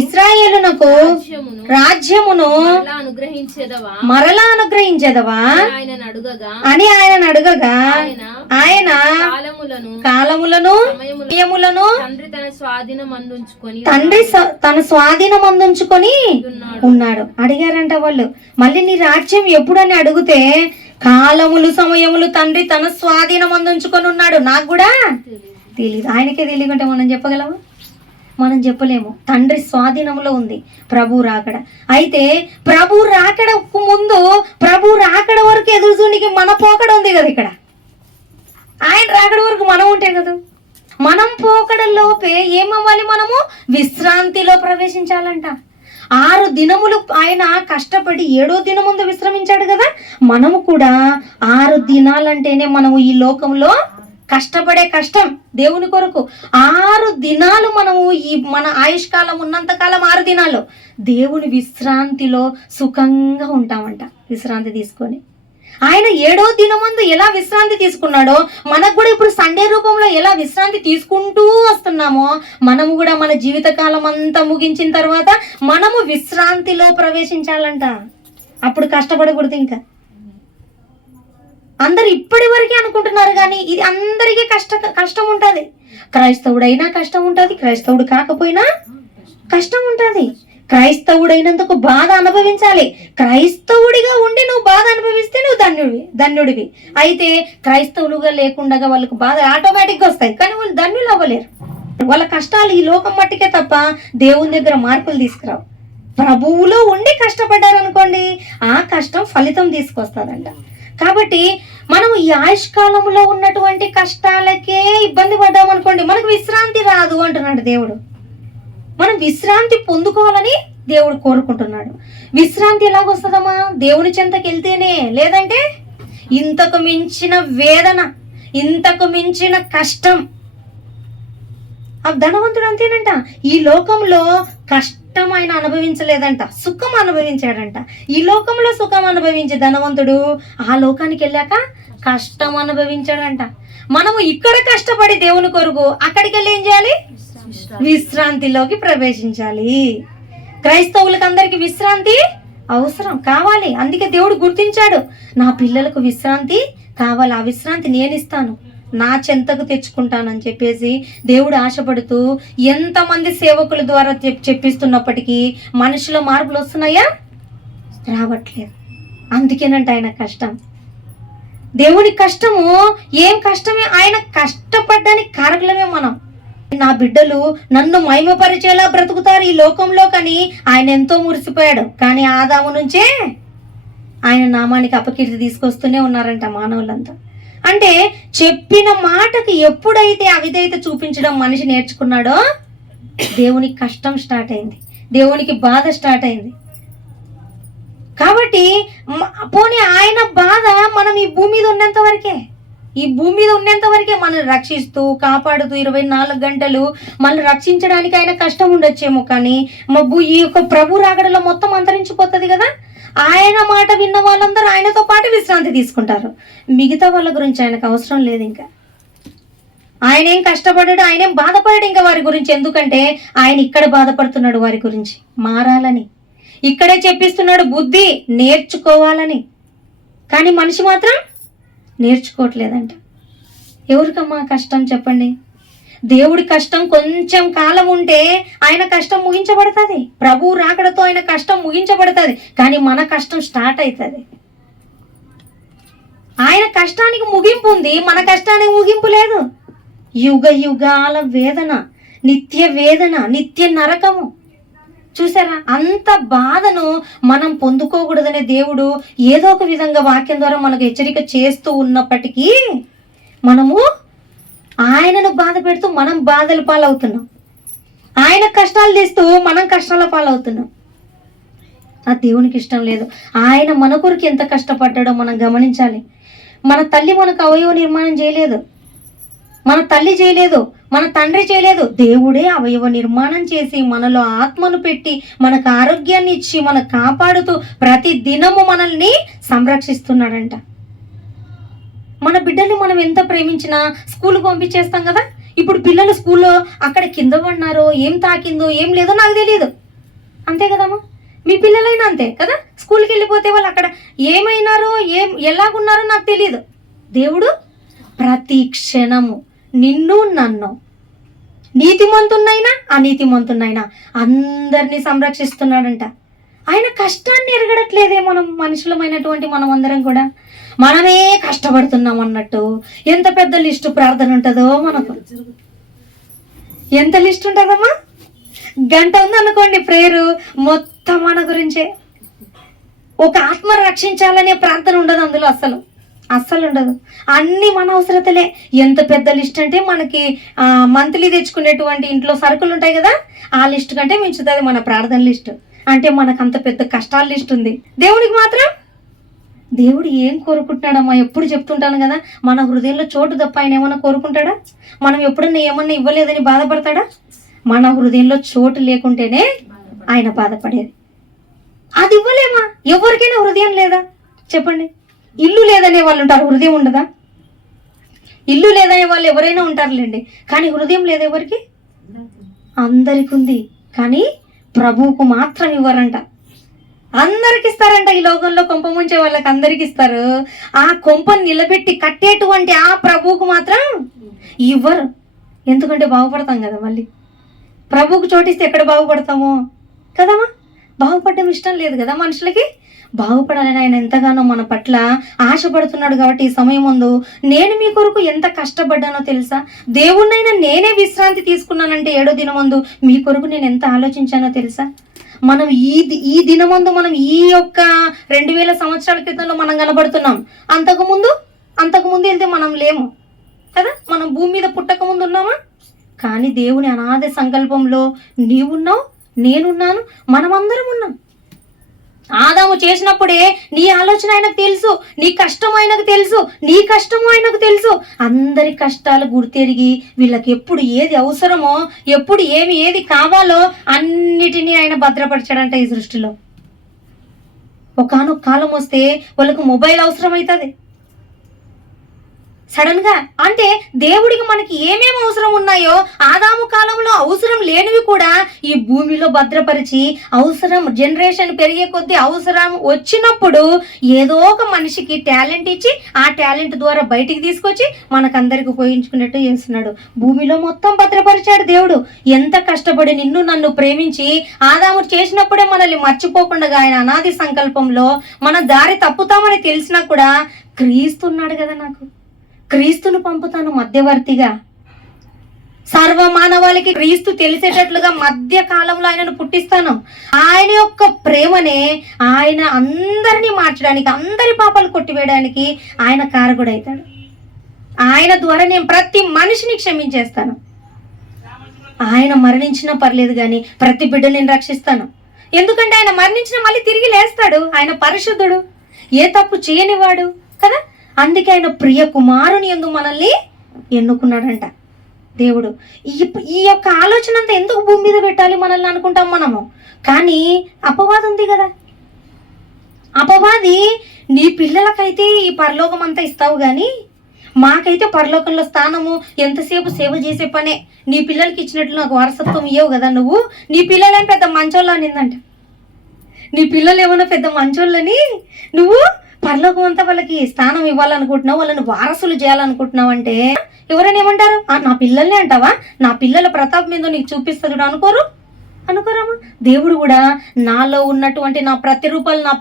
ఇశ్రాయేలునకు రాజ్యమును మరలా అనుగ్రహించెదవా అని ఆయన అడుగగా, ఆయన కాలములను తండ్రి తన స్వాధీనం అందించుకొని ఉన్నాడు. అడిగారంట వాళ్ళు, మళ్ళీ నీ రాజ్యం ఎప్పుడు అని అడిగితే, కాలములు సమయములు తండ్రి తన స్వాధీనం అందించుకొని ఉన్నాడు. నాకు కూడా తెలియదు. ఆయనకే తెలియకుంటే మనం చెప్పగలమా? మనం చెప్పలేము. తండ్రి స్వాధీనంలో ఉంది ప్రభు రాకడ. అయితే ప్రభు రాకడకు ముందు, ప్రభు రాకడ వరకు ఎదురు చూనికి మన పోకడ ఉంది కదా. ఇక్కడ ఆయన రాకడ వరకు మనం ఉంటే కదా. మనం పోకడలోపే ఏమవ్వాలి? మనము విశ్రాంతిలో ప్రవేశించాలంట. 6 దినములు ఆయన కష్టపడి 7వ దినముందు విశ్రమించాడు కదా. మనము కూడా 6 దినాలంటేనే మనము ఈ లోకంలో కష్టపడే కష్టం దేవుని కొరకు. 6 దినాలు మనము ఈ మన ఆయుష్కాలం ఉన్నంతకాలం 6 దినాలు దేవుని విశ్రాంతిలో సుఖంగా ఉంటామంట. విశ్రాంతి తీసుకొని ఆయన 7వ దినమందు ఎలా విశ్రాంతి తీసుకున్నాడో, మనకు కూడా ఇప్పుడు సండే రూపంలో ఎలా విశ్రాంతి తీసుకుంటూ వస్తున్నామో, మనము కూడా మన జీవితకాలం అంతా ముగించిన తర్వాత మనము విశ్రాంతిలో ప్రవేశించాలంట. అప్పుడు కష్టపడకూడదు. ఇంకా అందరు ఇప్పటి వరకే అనుకుంటున్నారు, కానీ ఇది అందరికీ కష్టం ఉంటుంది. క్రైస్తవుడైనా కష్టం ఉంటుంది, క్రైస్తవుడు కాకపోయినా కష్టం ఉంటుంది. క్రైస్తవుడైనందుకు బాధ అనుభవించాలి. క్రైస్తవుడిగా ఉండి నువ్వు బాధ అనుభవిస్తే నువ్వు ధన్యుడివి. అయితే క్రైస్తవులుగా లేకుండా వాళ్ళకు బాధ ఆటోమేటిక్గా వస్తాయి, కానీ వాళ్ళు ధన్యులు అవ్వలేరు. వాళ్ళ కష్టాలు ఈ లోకం మట్టికే తప్ప దేవుని దగ్గర మార్పులు తీసుకురావు. ప్రభువులో ఉండి కష్టపడ్డారు అనుకోండి, ఆ కష్టం ఫలితం తీసుకొస్తుందంట. కాబట్టి మనం ఈ ఆయుష్కాలంలో ఉన్నటువంటి కష్టాలకే ఇబ్బంది పడ్డాం అనుకోండి, మనకు విశ్రాంతి రాదు అంటున్నాడు దేవుడు. మనం విశ్రాంతి పొందుకోవాలని దేవుడు కోరుకుంటున్నాడు. విశ్రాంతి ఎలాగొస్తుందమ్మా? దేవుని చెంతకి వెళ్తేనే. లేదంటే ఇంతకు మించిన వేదన, ఇంతకు మించిన కష్టం. ఆ ధనవంతుడు అంతేనంట, ఈ లోకంలో కష్టం ఆయన అనుభవించలేదంట, సుఖం అనుభవించాడంట. ఈ లోకంలో సుఖం అనుభవించే ధనవంతుడు ఆ లోకానికి వెళ్ళాక కష్టం అనుభవించాడంట. మనము ఇక్కడ కష్టపడి దేవుని కొరకు అక్కడికి వెళ్ళి ఏం చేయాలి? విశ్రాంతిలోకి ప్రవేశించాలి. క్రైస్తవులకు అందరికి విశ్రాంతి అవసరం కావాలి. అందుకే దేవుడు గుర్తించాడు, నా పిల్లలకు విశ్రాంతి కావాలి, ఆ విశ్రాంతి నేను ఇస్తాను, నా చెంతకు తెచ్చుకుంటానని చెప్పేసి దేవుడు ఆశపడుతూ ఎంతమంది సేవకుల ద్వారా చెప్పిస్తున్నప్పటికీ మనుషుల మార్పులు వస్తున్నాయా? రావట్లేదు. అందుకేనంట ఆయన కష్టం. దేవుని కష్టము ఏం కష్టమే, ఆయన కష్టపడ్డానికి కారకులమే మనం. నా బిడ్డలు నన్ను మహిమపరిచేలా బ్రతుకుతారు ఈ లోకంలో, కానీ ఆయన ఎంతో మురిసిపోయాడు. కానీ ఆదాము నుంచే ఆయన నామానికి అపకీర్తి తీసుకొస్తూనే ఉన్నారంట మానవులంతా. అంటే చెప్పిన మాటకు ఎప్పుడైతే అవిధేయత చూపించడం మనిషి నేర్చుకున్నాడో దేవునికి కష్టం స్టార్ట్ అయింది, దేవునికి బాధ స్టార్ట్ అయింది. కాబట్టి పోనీ ఆయన బాధ మనం ఈ భూమి మీద ఉన్నంత వరకే, ఈ భూమి మీద ఉన్నంత వరకే మనల్ని రక్షిస్తూ కాపాడుతూ 24 గంటలు మనల్ని రక్షించడానికి ఆయన కష్టం ఉండొచ్చేమో, కానీ ఈ యొక్క ప్రభు రాకడలో మొత్తం అంతరించిపోతుంది కదా. ఆయన మాట విన్న వాళ్ళందరూ ఆయనతో పాటు విశ్రాంతి తీసుకుంటారు. మిగతా వాళ్ళ గురించి ఆయనకు అవసరం లేదు. ఇంకా ఆయన ఏం కష్టపడ్డాడు, ఆయన ఏం బాధపడాడు ఇంకా వారి గురించి. ఎందుకంటే ఆయన ఇక్కడ బాధపడుతున్నాడు వారి గురించి, మారాలని. ఇక్కడే చెప్పిస్తున్నాడు బుద్ధి నేర్చుకోవాలని. కానీ మనిషి మాత్రం నేర్చుకోవట్లేదంట. ఎవరికమ్మా కష్టం చెప్పండి? దేవుడి కష్టం కొంచెం కాలం ఉంటే ఆయన కష్టం ముగించబడుతుంది. ప్రభు రాకడతో ఆయన కష్టం ముగించబడుతుంది, కానీ మన కష్టం స్టార్ట్ అవుతుంది. ఆయన కష్టానికి ముగింపు ఉంది, మన కష్టానికి ముగింపు లేదు. యుగ యుగాల వేదన, నిత్య నరకము. చూసారా? అంత బాధను మనం పొందుకోకూడదనే దేవుడు ఏదో ఒక విధంగా వాక్యం ద్వారా మనకు హెచ్చరిక చేస్తూ ఉన్నప్పటికీ మనము ఆయనను బాధ పెడుతూ మనం బాధల పాలవుతున్నాం, ఆయన కష్టాలు తెస్తూ మనం కష్టాల పాలవుతున్నాం. ఆ దేవునికి ఇష్టం లేదు. ఆయన మన కొరకు ఎంత కష్టపడ్డాడో మనం గమనించాలి. మన తల్లి మనకు అవయవ నిర్మాణం చేయలేదు, మన తల్లి చేయలేదు, మన తండ్రి చేయలేదు. దేవుడే అవయవ నిర్మాణం చేసి మనలో ఆత్మను పెట్టి మనకు ఆరోగ్యాన్ని ఇచ్చి మనకు కాపాడుతూ ప్రతి దినము మనల్ని సంరక్షిస్తున్నాడంట. మన బిడ్డల్ని మనం ఎంత ప్రేమించినా స్కూల్కి పంపించేస్తాం కదా. ఇప్పుడు పిల్లలు స్కూల్లో అక్కడ కింద పడినారో, ఏం తాకిందో ఏం లేదో నాకు తెలియదు, అంతే కదమ్మా? మీ పిల్లలైనా అంతే కదా. స్కూల్కి వెళ్ళిపోతే వాళ్ళు అక్కడ ఏమైనారో ఎలాగున్నారో నాకు తెలియదు. దేవుడు ప్రతి క్షణము నిన్ను నన్ను, నీతిమంతున్నైనా అనీతిమంతున్నైనా అందరినీ సంరక్షిస్తున్నాడంట. ఆయన కష్టాన్ని ఎరగడట్లేదే. మనం మనుషులమైనటువంటి మనం అందరం కూడా మనమే కష్టపడుతున్నాం అన్నట్టు. ఎంత పెద్ద లిస్టు ప్రార్థన ఉంటుందో మనకు, ఎంత లిస్ట్ ఉంటుందమ్మా? గంట ఉందనుకోండి ప్రేయరు, మొత్తం మన గురించే. ఒక ఆత్మ రక్షించాలనే ప్రార్థన ఉండదు అందులో, అస్సలు ఉండదు. అన్ని మన అవసరతలే. ఎంత పెద్ద లిస్ట్ అంటే మనకి మంత్లీ తెచ్చుకునేటువంటి ఇంట్లో సరుకులు ఉంటాయి కదా, ఆ లిస్ట్ కంటే మించుతుంది మన ప్రార్థన లిస్ట్. అంటే మనకు అంత పెద్ద కష్టాల లిస్ట్ ఉంది. దేవుడికి మాత్రం దేవుడు ఏం కోరుకుంటున్నాడమ్మా? ఎప్పుడు చెప్తుంటాను కదా, మన హృదయంలో చోటు తప్ప ఆయన ఏమన్నా కోరుకుంటాడా? మనం ఎప్పుడన్నా ఏమన్నా ఇవ్వలేదని బాధపడతాడా? మన హృదయంలో చోటు లేకుంటేనే ఆయన బాధపడేది. అది ఇవ్వలేమా? ఎవరికైనా హృదయం లేదా చెప్పండి? ఇల్లు లేదనే వాళ్ళు ఉంటారు, హృదయం ఉండదా? ఇల్లు లేదనే వాళ్ళు ఎవరైనా ఉంటారులేండి, కానీ హృదయం లేదు ఎవరికి? అందరికి ఉంది, కానీ ప్రభువుకు మాత్రం ఇవ్వరంట. అందరికి ఇస్తారంట. ఈ లోకంలో కొంప ముంచే వాళ్ళకి అందరికి ఇస్తారు. ఆ కొంపను నిలబెట్టి కట్టేటువంటి ఆ ప్రభువుకు మాత్రం ఇవ్వరు. ఎందుకంటే బాగుపడతాం కదా, మళ్ళీ ప్రభువుకు చోటిస్తే ఎక్కడ బాగుపడతామో కదమ్మా. బాగుపడడం ఇష్టం లేదు కదా మనుషులకి. బాగుపడాలని ఆయన ఎంతగానో మన పట్ల ఆశపడుతున్నాడు. కాబట్టి ఈ సమయం ముందు నేను మీ కొరకు ఎంత కష్టపడ్డానో తెలుసా? దేవుణ్ణైనా నేనే విశ్రాంతి తీసుకున్నానంటే 7వ దినమందు మీ కొరకు నేను ఎంత ఆలోచించానో తెలుసా? మనం ఈ దినమందు మనం ఈ యొక్క 2000 సంవత్సరాల క్రితంలో మనం కనబడుతున్నాం. అంతకుముందు వెళ్తే మనం లేము కదా. మనం భూమి మీద పుట్టక ముందు ఉన్నామా? కానీ దేవుని అనాథ సంకల్పంలో నీవున్నావు, నేనున్నాను, మనమందరం ఉన్నాం. ఆదాము చేసినప్పుడే నీ ఆలోచన ఆయనకు తెలుసు, నీ కష్టం ఆయనకు తెలుసు, నీ కష్టము ఆయనకు తెలుసు. అందరి కష్టాలు గుర్తెరిగి వీళ్ళకి ఎప్పుడు ఏది అవసరమో, ఎప్పుడు ఏది కావాలో అన్నిటినీ ఆయన భద్రపరిచాడంట ఈ సృష్టిలో. ఒకానొక కాలం వస్తే వాళ్ళకు మొబైల్ అవసరం అవుతుంది సడన్ గా. అంటే దేవుడికి మనకి ఏమేమి అవసరం ఉన్నాయో ఆదాము కాలంలో అవసరం లేనివి కూడా ఈ భూమిలో భద్రపరిచి, అవసరం జనరేషన్ పెరిగే కొద్దీ అవసరం వచ్చినప్పుడు ఏదో ఒక మనిషికి టాలెంట్ ఇచ్చి ఆ టాలెంట్ ద్వారా బయటికి తీసుకొచ్చి మనకందరికి ఉపయోగించుకున్నట్టు చేస్తున్నాడు. భూమిలో మొత్తం భద్రపరిచాడు దేవుడు. ఎంత కష్టపడి నిన్ను నన్ను ప్రేమించి ఆదాము చేసినప్పుడే మనల్ని మర్చిపోకుండా ఆయన అనాది సంకల్పంలో మన దారి తప్పుతామని తెలిసినా కూడా క్రీస్తున్నాడు కదా. నాకు క్రీస్తును పంపుతాను మధ్యవర్తిగా, సర్వమానవాళికి క్రీస్తు తెలిసేటట్లుగా మధ్య కాలంలో ఆయనను పుట్టిస్తాను. ఆయన యొక్క ప్రేమనే ఆయన అందరినీ మార్చడానికి, అందరి పాపాలు కొట్టివేయడానికి ఆయన కారకుడైతాడు. ఆయన ద్వారా నేను ప్రతి మనిషిని క్షమించేస్తాను. ఆయన మరణించినా పర్లేదు కానీ ప్రతి బిడ్డని నేను రక్షిస్తాను. ఎందుకంటే ఆయన మరణించిన మళ్ళీ తిరిగి లేస్తాడు. ఆయన పరిశుద్ధుడు, ఏ తప్పు చేయనివాడు కదా. అందుకే ఆయన ప్రియ కుమారుని యందు మనల్ని ఎన్నుకున్నాడంట దేవుడు. ఈ యొక్క ఆలోచన అంతా ఎందుకు భూమి మీద పెట్టాలి మనల్ని అనుకుంటాం మనము. కానీ అపవాది ఉంది కదా. అపవాది నీ పిల్లలకైతే ఈ పరలోకం అంతా ఇస్తావు కానీ మాకైతే పరలోకంలో స్థానము, ఎంతసేపు సేవ చేసే పనే. నీ పిల్లలకి ఇచ్చినట్లు నాకు వారసత్వం ఇవ్వవు కదా నువ్వు. నీ పిల్లలేం పెద్ద మంచోళ్ళు అనిందంట. నీ పిల్లలు ఏమన్నా పెద్ద మంచోళ్ళని నువ్వు పరలోకం అంతా వాళ్ళకి స్థానం ఇవ్వాలనుకుంటున్నావు, వాళ్ళని వారసులు చేయాలనుకుంటున్నావు అంటే ఎవరైనా ఏమంటారు? నా పిల్లల్ని అంటావా? నా పిల్లల ప్రతాపం మీద నీకు చూపిస్తుంది అనుకోరామా? దేవుడు కూడా నాలో ఉన్నటువంటి నా ప్రతిరూపాలు నా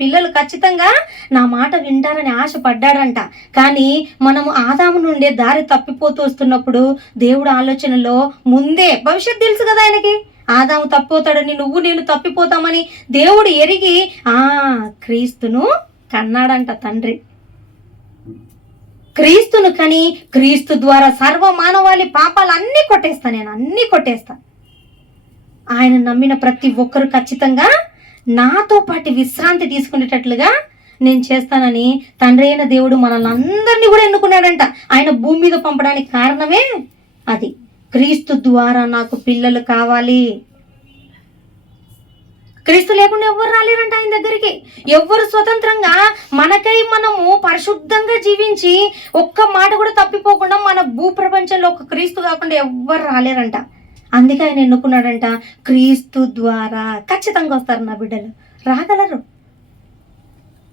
పిల్లలు ఖచ్చితంగా నా మాట వింటారని ఆశపడ్డాడంట. కానీ మనము ఆదాము నుండే దారి తప్పిపోతూ వస్తున్నప్పుడు దేవుడు ఆలోచనలో ముందే భవిష్యత్తు తెలుసు కదా ఆయనకి. ఆదాము తప్పిపోతాడని, నువ్వు నేను తప్పిపోతామని దేవుడు ఎరిగి క్రీస్తును కన్నాడంట తండ్రి. క్రీస్తును కని క్రీస్తు ద్వారా సర్వ మానవాళి పాపాలు అన్నీ కొట్టేస్తా. ఆయన నమ్మిన ప్రతి ఒక్కరు ఖచ్చితంగా నాతో పాటు విశ్రాంతి తీసుకునేటట్లుగా నేను చేస్తానని తండ్రి అయిన దేవుడు మనల్ని అందరినీ కూడా ఎన్నుకున్నాడంట. ఆయన భూమి మీద పంపడానికి కారణమే అది. క్రీస్తు ద్వారా నాకు పిల్లలు కావాలి. క్రీస్తు లేకుండా ఎవ్వరు రాలేరంట ఆయన దగ్గరికి. ఎవ్వరు స్వతంత్రంగా మనకై మనము పరిశుద్ధంగా జీవించి ఒక్క మాట కూడా తప్పిపోకుండా మన భూప్రపంచంలో ఒక క్రీస్తు కాకుండా ఎవ్వరు రాలేరంట. అందుకే ఆయన ఎన్నుకున్నాడంట. క్రీస్తు ద్వారా ఖచ్చితంగా వస్తారు నా బిడ్డలు, రాగలరు.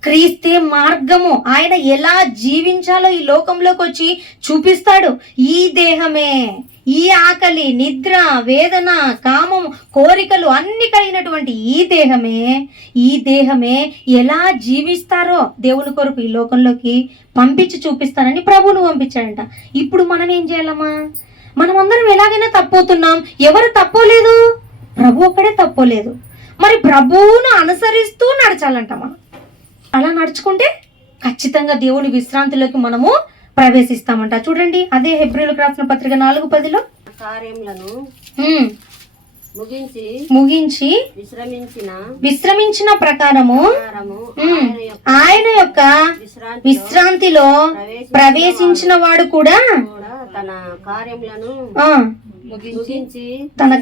క్రీస్తే మార్గము. ఆయన ఎలా జీవించాలో ఈ లోకంలోకి వచ్చి చూపిస్తాడు. ఈ దేహమే, ఈ ఆకలి, నిద్ర, వేదన, కామం, కోరికలు అన్ని కలిగినటువంటి ఈ దేహమే ఎలా జీవిస్తారో దేవుని కొరకు ఈ లోకంలోకి పంపించి చూపిస్తానని ప్రభువును పంపించాడంట. ఇప్పుడు మనం ఏం చేయాలమ్మా? మనమందరం ఎలాగైనా తప్పోతున్నాం. ఎవరు తప్పోలేదు? ప్రభు ఒక్కడే తప్పోలేదు. మరి ప్రభువును అనుసరిస్తూ నడచాలంట. మనం అలా నడుచుకుంటే ఖచ్చితంగా దేవుని విశ్రాంతిలోకి మనము ప్రవేశిస్తామంట. చూడండి, అదే హెబ్రీయులకు రాసిన పత్రిక 4:10 కార్యములను ముగించి విశ్రమించిన ప్రకారము ఆయన యొక్క విశ్రాంతిలో ప్రవేశించిన వాడు కూడా తన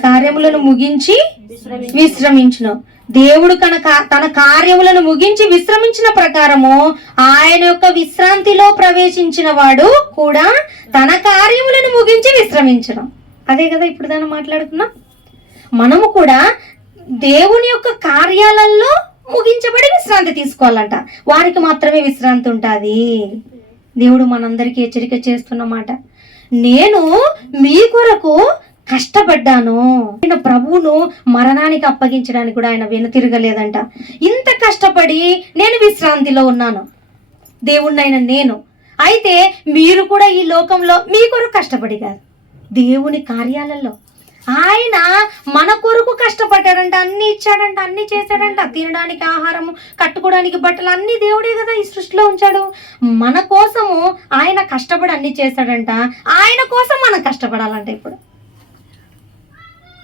కార్యములను ముగించి విశ్రమించును. దేవుడు తన కార్యములను ముగించి విశ్రమించిన ప్రకారము ఆయన యొక్క విశ్రాంతిలో ప్రవేశించిన వాడు కూడా తన కార్యములను ముగించి విశ్రమించడం. అదే కదా ఇప్పుడు దాన్ని మాట్లాడుకున్నాం. మనము కూడా దేవుని యొక్క కార్యాలలో ముగించబడి విశ్రాంతి తీసుకోవాలంట. వారికి మాత్రమే విశ్రాంతి ఉంటుంది. దేవుడు మనందరికీ హెచ్చరిక చేస్తున్నమాట. నేను మీ కొరకు కష్టపడ్డాను. ఆయన ప్రభువును మరణానికి అప్పగించడానికి కూడా ఆయన వెనుతిరగలేదంట. ఇంత కష్టపడి నేను విశ్రాంతిలో ఉన్నాను, దేవుణ్ణైన నేను. అయితే మీరు కూడా ఈ లోకంలో మీ కొరకు కష్టపడి కాదు, దేవుని కార్యాలలో ఆయన మన కొరకు కష్టపడ్డాడంట. అన్ని ఇచ్చాడంట, అన్ని చేశాడంట. తినడానికి ఆహారము, కట్టుకోవడానికి బట్టలు అన్ని దేవుడే కదా ఈ సృష్టిలో ఉంచాడు. మన కోసము ఆయన కష్టపడి అన్ని చేశాడంట. ఆయన కోసం మనం కష్టపడాలంట. ఇప్పుడు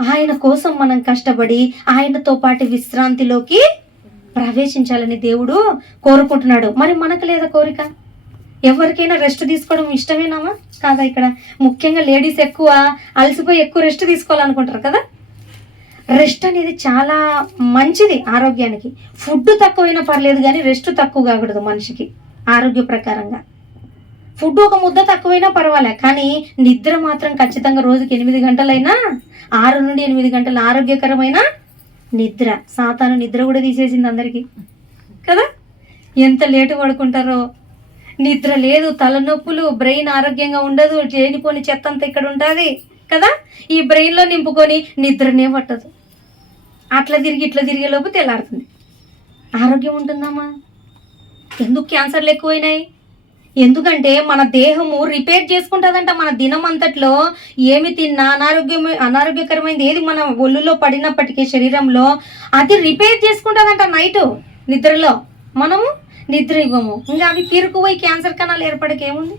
ఆయన కోసం మనం కష్టపడి ఆయనతో పాటు విశ్రాంతిలోకి ప్రవేశించాలని దేవుడు కోరుకుంటున్నాడు. మరి మనకు లేదా కోరిక? ఎవరికైనా రెస్ట్ తీసుకోవడం ఇష్టమేనామా కాదా? ఇక్కడ ముఖ్యంగా లేడీస్ ఎక్కువ అలసిపోయి ఎక్కువ రెస్ట్ తీసుకోవాలనుకుంటారు కదా. రెస్ట్ అనేది చాలా మంచిది ఆరోగ్యానికి. ఫుడ్ తక్కువైనా పర్లేదు కానీ రెస్ట్ తక్కువ కాకూడదు మనిషికి ఆరోగ్య ప్రకారంగా. ఫుడ్ ఒక ముద్ద తక్కువైనా పర్వాలే, కానీ నిద్ర మాత్రం ఖచ్చితంగా రోజుకి 8 గంటలైనా, 6 నుండి 8 గంటల ఆరోగ్యకరమైన నిద్ర. సాతాను నిద్ర కూడా తీసేసింది అందరికీ కదా. ఎంత లేటు పడుకుంటారో, నిద్ర లేదు, తలనొప్పులు, బ్రెయిన్ ఆరోగ్యంగా ఉండదు, చేనిపోని చెత్త అంతా ఇక్కడ ఉంటుంది కదా. ఈ బ్రెయిన్లో నింపుకొని నిద్రనే పట్టదు. అట్లా తిరిగి ఇట్లా తిరిగే లోపు తెల్లారుతుంది. ఆరోగ్యం ఉంటుందమ్మా? ఎందుకు క్యాన్సర్లు ఎక్కువైనాయి? ఎందుకంటే మన దేహము రిపేర్ చేసుకుంటుందంట. మన దినం అంతట్లో ఏమి తిన్నా అనారోగ్యకరమైనది ఏది మన ఒళ్ళులో పడినప్పటికీ శరీరంలో అది రిపేర్ చేసుకుంటుందంట. నైట్ నిద్రలో మనము నిద్ర ఇవ్వము, ఇంకా అవి పీరుకుపోయి క్యాన్సర్ కణాలు ఏర్పడకేముంది.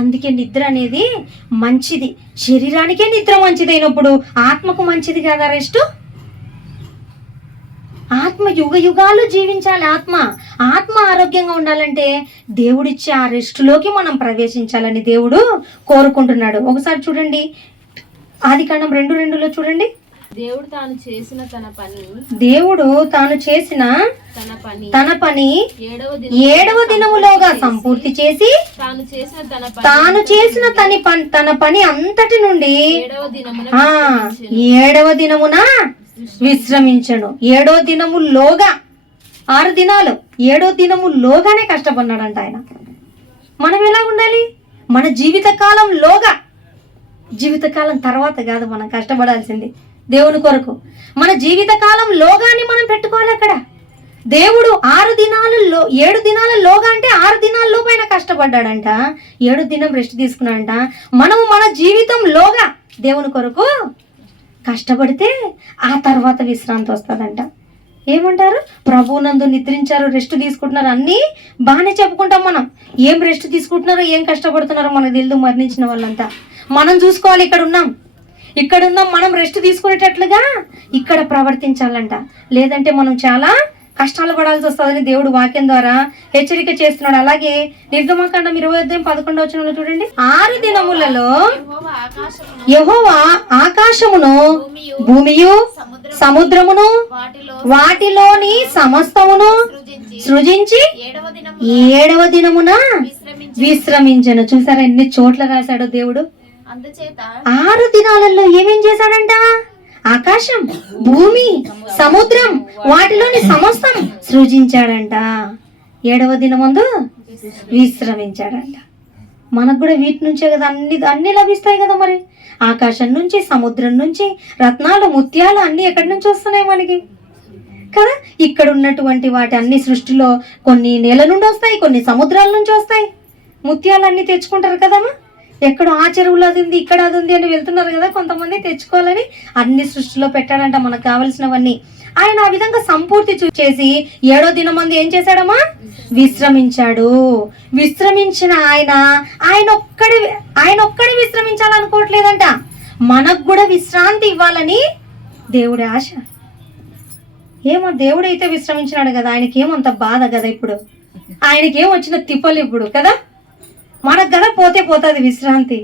అందుకే నిద్ర అనేది మంచిది. శరీరానికే నిద్ర మంచిదైనప్పుడు ఆత్మకు మంచిది కదా రెస్ట్. ఆత్మ యుగ యుగాలు జీవించాలి. ఆత్మ ఆరోగ్యంగా ఉండాలంటే దేవుడిచ్చే ఆ రెస్టులోకి మనం ప్రవేశించాలని దేవుడు కోరుకుంటున్నాడు. ఒకసారి చూడండి, ఆదికాండం 2:2లో చూడండి. దేవుడు తాను చేసిన తన పని ఏడవ దినములోగా సంపూర్తి చేసి తాను చేసిన తన పని అంతటి నుండి 7వ దినమున విశ్రమించను. 7వ దినములోగా, 6 దినాలు 7వ దినములోగానే కష్టపడినాడంట ఆయన. మనం ఎలా ఉండాలి? మన జీవితకాలంలోగా, జీవితకాలం తర్వాత కాదు మనం కష్టపడాల్సింది దేవుని కొరకు. మన జీవితకాలంలోగానే మనం పెట్టుకోవాలి అక్కడ. దేవుడు 7 దినాలలోగా అంటే 6 దినాల్లో పైన కష్టపడ్డాడంట. 7వ దినం రెస్ట్ తీసుకున్నాడంట. మనము మన జీవితంలోగా దేవుని కొరకు కష్టపడితే ఆ తర్వాత విశ్రాంతి వస్తుందంట. ఏమంటారు? ప్రభువునందు నిద్రించారు, రెస్ట్ తీసుకుంటున్నారు, అన్నీ బాగానే చెప్పుకుంటాం మనం. ఏం రెస్ట్ తీసుకుంటున్నారో, ఏం కష్టపడుతున్నారో మనకు తెలియదు. మరణించిన వాళ్ళంతా మనం చూసుకోవాలి. ఇక్కడ ఉన్నాం మనం రెస్ట్ తీసుకునేటట్లుగా ఇక్కడ ప్రవర్తించాలంట. లేదంటే మనం చాలా కష్టాలు పడాల్సి వస్తుందని దేవుడు వాక్యం ద్వారా హెచ్చరిక చేస్తున్నాడు. అలాగే నిర్గమకాండం 20:11 చూడండి. 6 దినములలో యెహోవా ఆకాశమును, భూమియు, సముద్రమును, వాటిలోని సమస్తమును సృజించి 7వ దినమున విశ్రమించెను. చూసారా ఎన్ని చోట్ల రాశాడో దేవుడు. 6 దినాలలో ఏమేం చేశాడంట? ఆకాశం, భూమి, సముద్రం, వాటిలోని సమస్తం సృజించాడంట. 7వ దినమందు విశ్రమించాడంట. మనకు కూడా వీటి నుంచే కదా అన్ని లభిస్తాయి కదా. మరి ఆకాశం నుంచి, సముద్రం నుంచి రత్నాలు, ముత్యాలు అన్ని ఎక్కడి నుంచి వస్తున్నాయి మనకి కదా. ఇక్కడ ఉన్నటువంటి వాటి అన్ని సృష్టిలో కొన్ని నేల నుండి వస్తాయి, కొన్ని సముద్రాల నుంచి వస్తాయి. ముత్యాలు అన్ని తెచ్చుకుంటారు కదమ్మా. ఎక్కడో ఆ చెరువులో అది ఉంది, ఇక్కడ అది ఉంది అని వెళ్తున్నారు కదా కొంతమంది తెచ్చుకోవాలని. అన్ని సృష్టిలో పెట్టాడంట మనకు కావలసినవన్నీ. ఆయన ఆ విధంగా సంపూర్తి చేసి 7వ దినమందు ఏం చేశాడమ్మా? విశ్రమించాడు. విశ్రమించిన ఆయన ఒక్కడే విశ్రమించాలనుకోవట్లేదంట. మనకు కూడా విశ్రాంతి ఇవ్వాలని దేవుడి ఆశ. ఏమో దేవుడైతే విశ్రమించినాడు కదా, ఆయనకేమంత బాధ కదా ఇప్పుడు, ఆయనకేం వచ్చిన తిప్పలు ఇప్పుడు కదా. మనకు కదా పోతుంది విశ్రాంతి.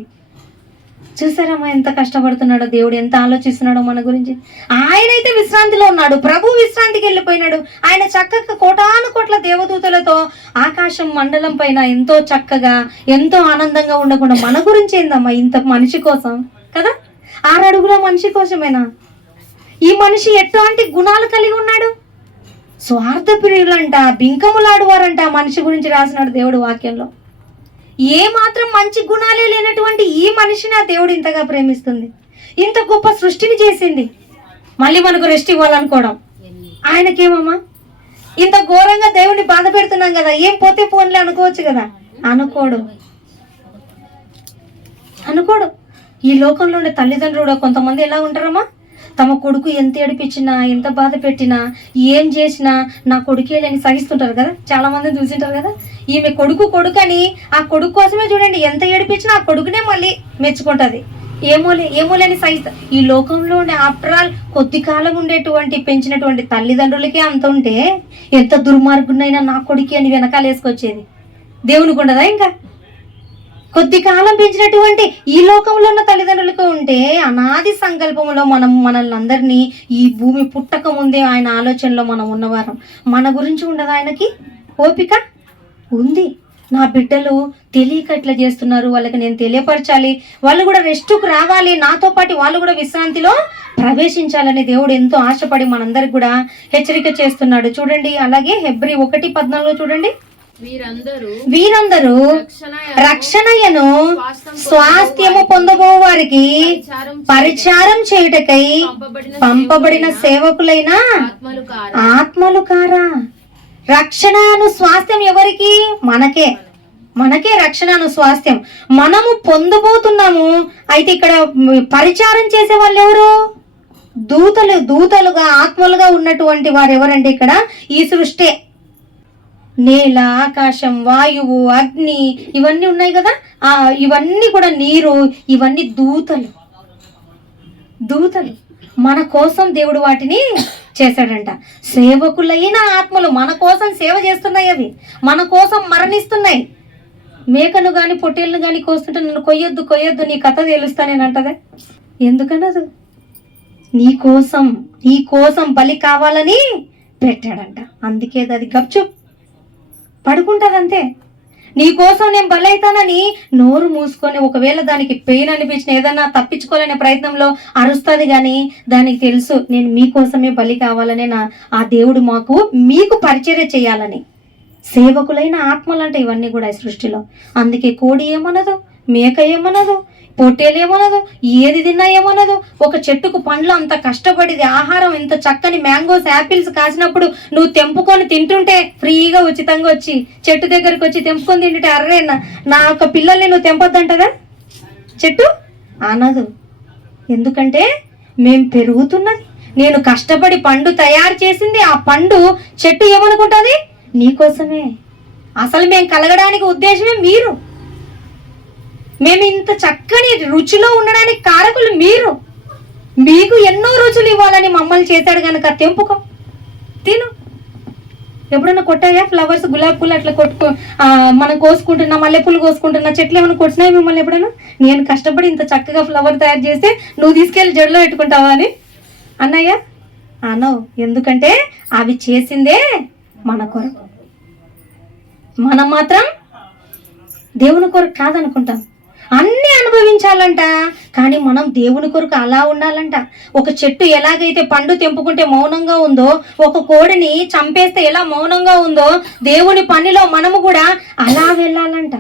చూసారమ్మా ఎంత కష్టపడుతున్నాడో దేవుడు, ఎంత ఆలోచిస్తున్నాడో మన గురించి. ఆయనైతే విశ్రాంతిలో ఉన్నాడు, ప్రభు విశ్రాంతికి వెళ్ళిపోయినాడు. ఆయన చక్కగా కోటాను కోట్ల దేవదూతలతో ఆకాశం మండలం పైన ఎంతో చక్కగా ఎంతో ఆనందంగా ఉండకుండా మన గురించి ఏందమ్మా ఇంత మనిషి కోసం కదా. 6 అడుగుల మనిషి కోసమేనా? ఈ మనిషి ఎట్లాంటి గుణాలు కలిగి ఉన్నాడు? స్వార్థప్రియులంట, బింకములాడువారంట మనిషి గురించి రాసినాడు దేవుడు వాక్యంలో. ఏ మాత్రం మంచి గుణాలే లేనటువంటి ఈ మనిషిని ఆ దేవుడు ఇంతగా ప్రేమిస్తుంది. ఇంత గొప్ప సృష్టిని చేసింది, మళ్ళీ మనకు రెస్ట్ ఇవ్వాలనుకోవడం ఆయనకేమమ్మా? ఇంత ఘోరంగా దేవుడిని బాధ పెడుతున్నాం కదా, ఏం పోతే పోన్లే అనుకోవచ్చు కదా. అనుకోడు. ఈ లోకంలో ఉండే తల్లిదండ్రులు కొంతమంది ఎలా ఉంటారమ్మా? తమ కొడుకు ఎంత ఏడిపించినా, ఎంత బాధ పెట్టినా, ఏం చేసినా నా కొడుకే లేని సహిస్తుంటారు కదా. చాలా మందిని చూసింటారు కదా. ఈమె కొడుకు అని ఆ కొడుకు కోసమే చూడండి, ఎంత ఏడిపించినా ఆ కొడుకునే మళ్ళీ మెచ్చుకుంటుంది. ఏమోలే అని సహిస్తా. ఈ లోకంలో ఉండే ఆఫ్టర్ ఆల్ కొద్ది కాలం ఉండేటువంటి పెంచినటువంటి తల్లిదండ్రులకే అంత ఉంటే ఎంత దుర్మార్గునైనా నా కొడుకు అని వెనకాల వేసుకొచ్చేది దేవునికి ఉండదా? ఇంకా కొద్ది కాలం పెంచినటువంటి ఈ లోకంలో ఉన్న తల్లిదండ్రులకు ఉంటే అనాది సంకల్పంలో మనల్ని అందరినీ ఈ భూమి పుట్టక ముందే ఆయన ఆలోచనలో మనం ఉన్నవారం. మన గురించి ఉండదు ఆయనకి? ఓపిక ఉంది. నా బిడ్డలు తెలియక ఇట్లా చేస్తున్నారు, వాళ్ళకి నేను తెలియపరచాలి, వాళ్ళు కూడా రెస్ట్కు రావాలి, నాతో పాటు వాళ్ళు కూడా విశ్రాంతిలో ప్రవేశించాలని దేవుడు ఎంతో ఆశపడి మనందరికి కూడా హెచ్చరిక చేస్తున్నాడు. చూడండి, అలాగే హెబ్రీ 1:14 చూడండి. వీరందరూ రక్షణయను స్వాస్థ్యము పొందబో వారికి పరిచారం చేయుటకై పంపబడిన సేవకులైన ఆత్మలు కారా. రక్షణను స్వాస్థ్యం ఎవరికి? మనకే రక్షణను స్వాస్థ్యం మనము పొందబోతున్నాము. అయితే ఇక్కడ పరిచారం చేసే వాళ్ళు ఎవరు? దూతలుగా ఆత్మలుగా ఉన్నటువంటి వారు ఎవరంటే ఇక్కడ ఈ సృష్టి, నేల, ఆకాశం, వాయువు, అగ్ని ఇవన్నీ ఉన్నాయి కదా, ఇవన్నీ కూడా నీరు, ఇవన్నీ దూతలు. మన కోసం దేవుడు వాటిని చేశాడంట. సేవకులైన ఆత్మలు మన కోసం సేవ చేస్తున్నాయి, అవి మన కోసం మరణిస్తున్నాయి. మేకను గాని పొట్టేళ్ళను గాని కోస్తుంటే నన్ను కొయ్యొద్దు నీ కథ తెలుస్తానేనంటదే. ఎందుకన్నదు? నీ కోసం బలి కావాలని పెట్టాడంట. అందుకే అది గప్చుప్ పడుకుంటుందంతే. నీ కోసం నేను బలైతానని నోరు మూసుకొని ఒకవేళ దానికి పెయిన్ అనిపించిన ఏదన్నా తప్పించుకోవాలనే ప్రయత్నంలో అరుస్తుంది, కానీ దానికి తెలుసు నేను మీకోసమే బలి కావాలనే ఆ దేవుడు మీకు పరిచర్య చేయాలని. సేవకులైన ఆత్మలంటే ఇవన్నీ కూడా ఈ సృష్టిలో. అందుకే కోడి ఏమనదు, మేక ఏమనదు, పొట్టేలు ఏమనదు, ఏది తిన్నా ఏమనదు. ఒక చెట్టుకు పండ్లు అంత కష్టపడిది ఆహారం, ఎంత చక్కని మ్యాంగోస్, యాపిల్స్ కాసినప్పుడు నువ్వు తెంపుకొని తింటుంటే ఫ్రీగా ఉచితంగా వచ్చి చెట్టు దగ్గరికి వచ్చి తెంపుకొని తింటుంటే అర్రే నా యొక్క పిల్లల్ని నువ్వు తెంపొద్దంటదా చెట్టు? అనదు. ఎందుకంటే మేం పెరుగుతున్నది, నేను కష్టపడి పండు తయారు చేసింది, ఆ పండు చెట్టు ఏమనుకుంటుంది? నీకోసమే. అసలు మేము కలగడానికి ఉద్దేశమే మీరు. మేము ఇంత చక్కని రుచిలో ఉండడానికి కారకులు మీరు. మీకు ఎన్నో రుచులు ఇవ్వాలని మమ్మల్ని చేశాడు కనుక తెంపుకో, తిను. ఎప్పుడన్నా కొట్టాయా ఫ్లవర్స్, గులాబీ పూలు అట్లా మనం కోసుకుంటున్నా, మల్లెపూలు కోసుకుంటున్నా, చెట్లు ఏమైనా కొట్టినాయి మిమ్మల్ని ఎప్పుడైనా? నేను కష్టపడి ఇంత చక్కగా ఫ్లవర్ తయారు చేస్తే నువ్వు తీసుకెళ్ళి జడలో పెట్టుకుంటావా అని అన్నయ్య? అనవు. ఎందుకంటే అవి చేసిందే మన కొరకు. మనం మాత్రం దేవుని కొరకు కాదనుకుంటాం. అన్నీ అనుభవించాలంట, కానీ మనం దేవుని కొరకు అలా ఉండాలంట. ఒక చెట్టు ఎలాగైతే పండు తెంపుకుంటే మౌనంగా ఉందో, ఒక కోడిని చంపేస్తే ఎలా మౌనంగా ఉందో, దేవుని పనిలో మనము కూడా అలా వెళ్ళాలంట.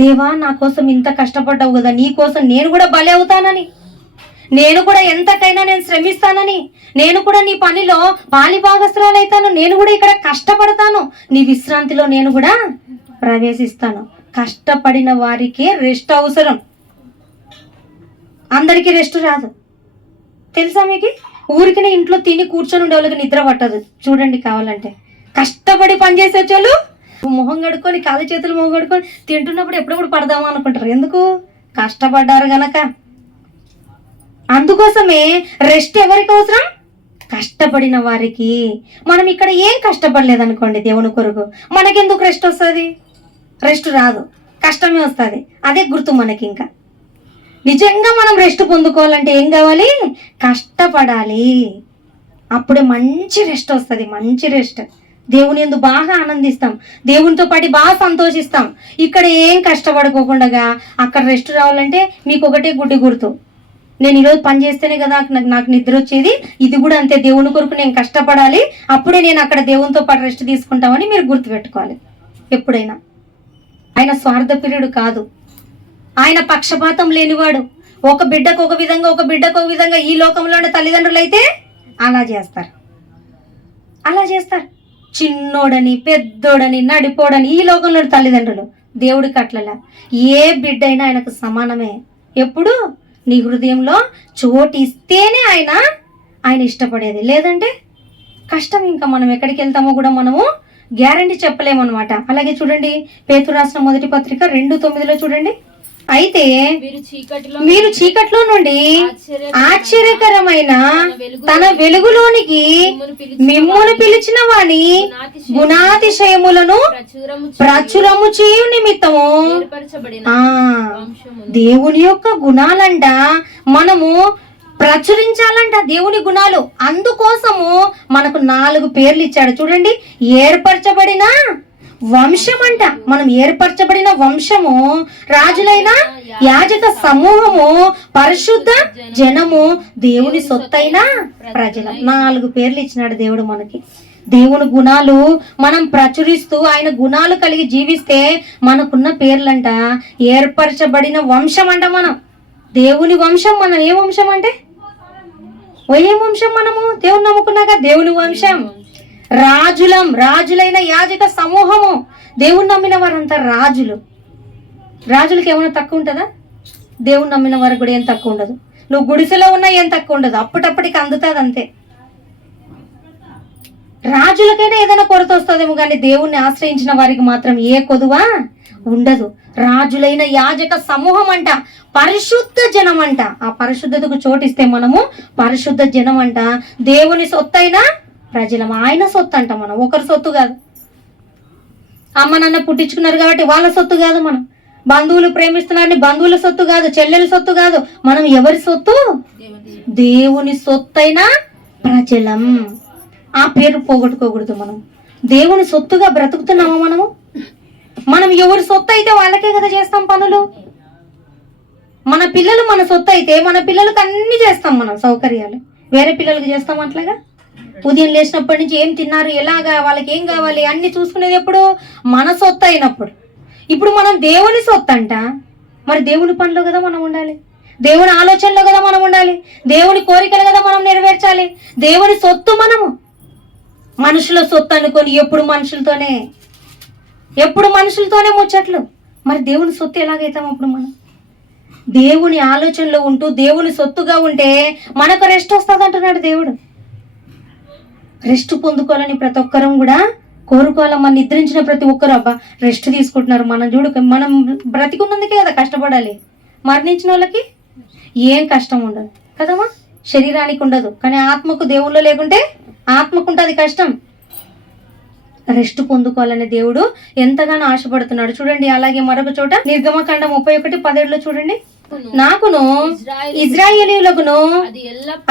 దేవా, నా కోసం ఇంత కష్టపడ్డావు కదా, నీ కోసం నేను కూడా బలి అవుతానని, నేను కూడా ఎంతకైనా నేను శ్రమిస్తానని, నేను కూడా నీ పనిలో పాలిభాగస్రాలైతాను, నేను కూడా ఇక్కడ కష్టపడతాను, నీ విశ్రాంతిలో నేను కూడా ప్రవేశిస్తాను. కష్టపడిన వారికే రెస్ట్ అవసరం, అందరికీ రెస్ట్ రాదు. తెలుసా మీకు? ఊరికినే ఇంట్లో తిని కూర్చొని ఉండే వాళ్ళకి నిద్ర పట్టదు. చూడండి, కావాలంటే కష్టపడి పనిచేసే వాళ్ళు మొహం కడుక్కొని, కాళ్ళ చేతులు మొహం కడుక్కొని తింటున్నప్పుడు ఎప్పుడప్పుడు పడదామా అనుకుంటారు. ఎందుకు? కష్టపడ్డారు గనక. అందుకోసమే రెస్ట్ ఎవరికి అవసరం? కష్టపడిన వారికి. మనం ఇక్కడ ఏం కష్టపడలేదనుకోండి దేవుని కొరకు, మనకెందుకు రెస్ట్ వస్తుంది? రెస్ట్ రాదు, కష్టమే వస్తుంది. అదే గుర్తు మనకి. ఇంకా నిజంగా మనం రెస్ట్ పొందుకోవాలంటే ఏం కావాలి? కష్టపడాలి. అప్పుడే మంచి రెస్ట్ వస్తుంది. మంచి రెస్ట్. దేవుని యందు బాగా ఆనందిస్తాం, దేవునితో పాటు బాగా సంతోషిస్తాం. ఇక్కడ ఏం కష్టపడుకోకుండా అక్కడ రెస్ట్ రావాలంటే మీకు ఒకటే గుడ్డి గుర్తు, నేను ఈరోజు పని చేస్తేనే కదా నాకు నిద్ర వచ్చేది, ఇది కూడా అంతే, దేవుని కొరకు నేను కష్టపడాలి, అప్పుడే నేను అక్కడ దేవునితో పాటు రెస్ట్ తీసుకుంటామని మీరు గుర్తుపెట్టుకోవాలి ఎప్పుడైనా. ఆయన స్వార్థప్రియుడు కాదు, ఆయన పక్షపాతం లేనివాడు. ఒక బిడ్డకు ఒక విధంగా, ఒక బిడ్డకు ఒక విధంగా ఈ లోకంలోని తల్లిదండ్రులు అయితే అలా చేస్తారు. చిన్నోడని, పెద్దోడని, నడిపోడని ఈ లోకంలోని తల్లిదండ్రులు. దేవుడికి అట్లలా. ఏ బిడ్డ అయినా ఆయనకు సమానమే. ఎప్పుడు నీ హృదయంలో చోటు ఇస్తేనే ఆయన ఇష్టపడేది, లేదంటే కష్టం. ఇంకా మనం ఎక్కడికి వెళ్తామో కూడా మనము గ్యారంటీ చెప్పలేమన్నమాట. అలాగే చూడండి, పేతురు రాసిన మొదటి పత్రిక 2:9 చూడండి. అయితే మీరు చీకట్లో నుండి ఆశ్చర్యకరమైన తన వెలుగులోనికి మిమ్మును పిలిచిన వాని గుణాతిశయములను ప్రచురము చేయు నిమిత్తము దేవుని యొక్క గుణాలంట మనము ప్రచురించాలంట, దేవుని గుణాలు. అందుకోసము మనకు 4 పేర్లు ఇచ్చాడు చూడండి. ఏర్పరచబడిన వంశం అంట, మనం ఏర్పరచబడిన వంశము, రాజులైన యాజక సమూహము, పరిశుద్ధ జనము, దేవుని సొత్తైన ప్రజలు. 4 పేర్లు ఇచ్చినాడు దేవుడు మనకి. దేవుని గుణాలు మనం ప్రచురిస్తూ ఆయన గుణాలు కలిగి జీవిస్తే మనకున్న పేర్లంట ఏర్పరచబడిన వంశం అంట. మనం దేవుని వంశం. మనం ఏ వంశం అంటే ఏ వంశం? మనము దేవుని నమ్ముకున్నాక దేవుని వంశం. రాజులైన యాజక సమూహము. దేవుని నమ్మిన వారంతా రాజులు. రాజులకి ఏమైనా తక్కువ ఉంటుందా? దేవుని నమ్మిన వారికి కూడా ఏం తక్కువ ఉండదు. నువ్వు గుడిసెలో ఉన్నా ఏం తక్కువ ఉండదు, అప్పటికి అందుతుంది అంతే. రాజులకైనా ఏదైనా కొరత వస్తుందేమో కానీ దేవుణ్ణి ఆశ్రయించిన వారికి మాత్రం ఏ కొదువా ఉండదు. రాజులైన యాజక సమూహం అంట, పరిశుద్ధ జనం అంట. ఆ పరిశుద్ధతకు చోటిస్తే మనము పరిశుద్ధ జనం అంట. దేవుని సొత్తైన ప్రజలం. ఆయన సొత్తు అంట, మనం ఒకరి సొత్తు కాదు. అమ్మ నాన్న పుట్టించుకున్నారు కాబట్టి వాళ్ళ సొత్తు కాదు. మనం బంధువులు ప్రేమిస్తున్నారని బంధువుల సొత్తు కాదు, చెల్లెల సొత్తు కాదు. మనం ఎవరి సొత్తు? దేవుని సొత్తైన ప్రజలం. ఆ పేరు పోగొట్టుకోకూడదు. మనం దేవుని సొత్తుగా బ్రతుకుతున్నామా? మనం ఎవరి సొత్తు అయితే వాళ్ళకే కదా చేస్తాం పనులు. మన పిల్లలు మన సొత్తు అయితే మన పిల్లలకు అన్ని చేస్తాం మనం సౌకర్యాలు. వేరే పిల్లలకు చేస్తాం అట్లాగా? ఉదయం లేచినప్పటి నుంచి ఏం తిన్నారు, ఎలాగా, వాళ్ళకి ఏం కావాలి అన్ని చూసుకునేది ఎప్పుడు? మన సొత్తు అయినప్పుడు. ఇప్పుడు మనం దేవుని సొత్తు అంట. మరి దేవుని పనిలో కదా మనం ఉండాలి, దేవుని ఆలోచనలో కదా మనం ఉండాలి, దేవుని కోరికలు కదా మనం నెరవేర్చాలి. దేవుని సొత్తు మనము. మనుషుల సొత్తు అనుకొని ఎప్పుడు మనుషులతోనే ముచ్చట్లు. మరి దేవుని సొత్తు ఎలాగైతాం అప్పుడు? మనం దేవుని ఆలోచనలో ఉంటూ దేవుని సొత్తుగా ఉంటే మనకు రెస్ట్ వస్తుంది అంటున్నాడు దేవుడు. రెస్ట్ పొందుకోవాలని ప్రతి ఒక్కరం కూడా కోరుకోవాలి. మన నిద్రించిన ప్రతి ఒక్కరు అబ్బా రెస్ట్ తీసుకుంటున్నారు. మనం బ్రతికున్నందుకే కదా కష్టపడాలి. మరణించిన వాళ్ళకి ఏం కష్టం ఉండదు కదమ్మా, శరీరానికి ఉండదు. కానీ ఆత్మకు దేవుళ్ళు లేకుంటే ఆత్మకు ఉంటుంది కష్టం. రెస్ట్ పొందుకోవాలని దేవుడు ఎంతగానో ఆశపడుతున్నాడు చూడండి. అలాగే మరొక చోట నిర్గమకాండం 31:17 చూడండి. నాకును ఇజ్రాయేలీయులకును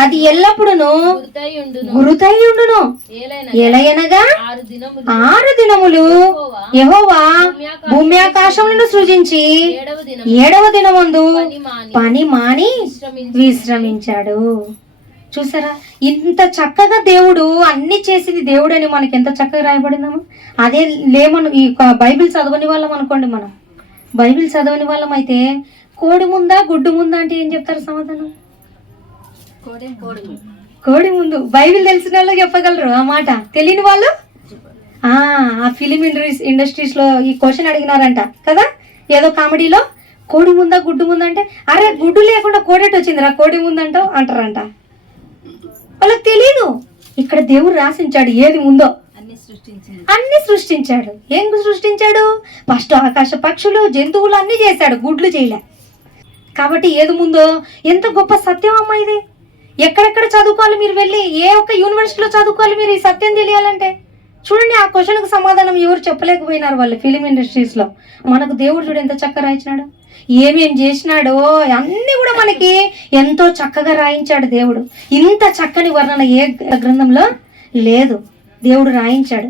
అది ఎల్లప్పుడూ గురుతైయుండును. ఎలయనగా 6 దినములు యెహోవా భూమి ఆకాశములను సృజించి 7వ దినమందు పని మాని విశ్రమించాడు. చూసారా, ఇంత చక్కగా దేవుడు అన్ని చేసింది దేవుడు అని మనకి ఎంత చక్కగా రాయబడిందమ్మా. అదే ఈ బైబిల్ చదవని వాళ్ళం అనుకోండి, మనం బైబిల్ చదవని వాళ్ళం అయితే కోడి ముందా గుడ్డు ముందా అంటే ఏం చెప్తారు సమాధానం? కోడి ముందు. బైబిల్ తెలిసిన వాళ్ళు చెప్పగలరు ఆ మాట, తెలియని వాళ్ళు ఆ ఫిలిం ఇండస్ట్రీస్ లో ఈ క్వశ్చన్ అడిగినారంట కదా, ఏదో కామెడీలో. కోడి ముందా గుడ్డు ముందా అంటే, అరే గుడ్డు లేకుండా కోడేటి వచ్చిందిరా కోడి ముందంటావు అంటారంట. వాళ్ళకి తెలీదు. ఇక్కడ దేవుడు రాసించాడు ఏది ముందో. అన్ని సృష్టించాడు. ఏం సృష్టించాడు? ఫస్ట్ ఆకాశ పక్షులు, జంతువులు అన్ని చేశాడు, గుడ్లు చేయలే. కాబట్టి ఏది ముందో. ఎంత గొప్ప సత్యం అమ్మా ఇది. ఎక్కడెక్కడ చదువుకోవాలి మీరు వెళ్ళి, ఏ ఒక్క యూనివర్సిటీలో చదువుకోవాలి మీరు ఈ సత్యం తెలియాలంటే? చూడండి, ఆ క్వశ్చన్కు సమాధానం ఎవరు చెప్పలేకపోయినారు వాళ్ళు ఫిలిం ఇండస్ట్రీస్ లో. మనకు దేవుడు చూడు ఎంత చక్కగా రాయించినాడు, ఏమేం చేసినాడో అన్ని కూడా మనకి ఎంతో చక్కగా రాయించాడు దేవుడు. ఇంత చక్కని వర్ణన ఏ గ్రంథంలో లేదు. దేవుడు రాయించాడు.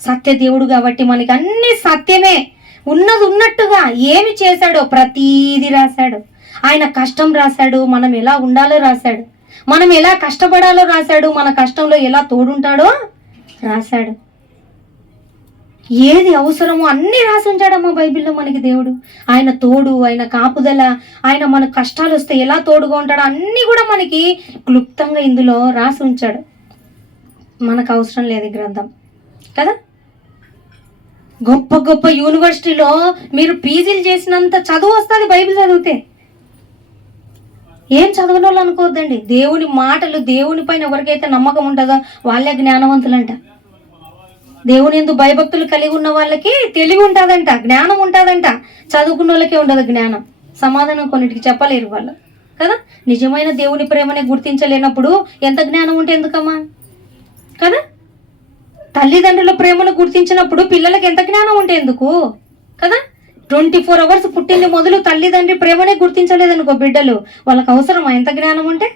సత్య దేవుడు కాబట్టి మనకి అన్ని సత్యమే. ఉన్నది ఉన్నట్టుగా ఏమి చేశాడో ప్రతీది రాశాడు. ఆయన కష్టం రాశాడు, మనం ఎలా ఉండాలో రాశాడు, మనం ఎలా కష్టపడాలో రాశాడు, మన కష్టంలో ఎలా తోడుంటాడో రాశాడు. ఏది అవసరమో అన్నీ రాసి ఉంచాడమ్మా బైబిల్లో మనకి దేవుడు. ఆయన తోడు, ఆయన కాపుదల, ఆయన మన కష్టాలు వస్తే ఎలా తోడుగా ఉంటాడో అన్నీ కూడా మనకి క్లుప్తంగా ఇందులో రాసి ఉంచాడు. మనకు అవసరం లేదు ఈ గ్రంథం కదా. గొప్ప గొప్ప యూనివర్సిటీలో మీరు పీజీలు చేసినంత చదువు వస్తుంది బైబిల్ చదివితే. ఏం చదవని వాళ్ళు అనుకోవద్దండి. దేవుని మాటలు, దేవుని పైన ఎవరికైతే నమ్మకం ఉంటుందో వాళ్ళే జ్ఞానవంతులంట. దేవుని యందు భయభక్తులు కలిగి ఉన్న వాళ్ళకి తెలివి ఉంటుందంట, జ్ఞానం ఉంటుందంట. చదువుకున్న వాళ్ళకే ఉండదు జ్ఞానం. సమాధానం కొన్నిటికి చెప్పలేరు వాళ్ళు కదా. నిజమైన దేవుని ప్రేమని గుర్తించలేనప్పుడు ఎంత జ్ఞానం ఉంటే ఎందుకమ్మా కదా. తల్లిదండ్రుల ప్రేమను గుర్తించినప్పుడు పిల్లలకి ఎంత జ్ఞానం ఉంటే ఎందుకు కదా. 24 hours పుట్టింది మొదలు తల్లిదండ్రి ప్రేమనే గుర్తించలేదనుకో బిడ్డలు, వాళ్ళకి అవసరమా ఎంత జ్ఞానం ఉంటే?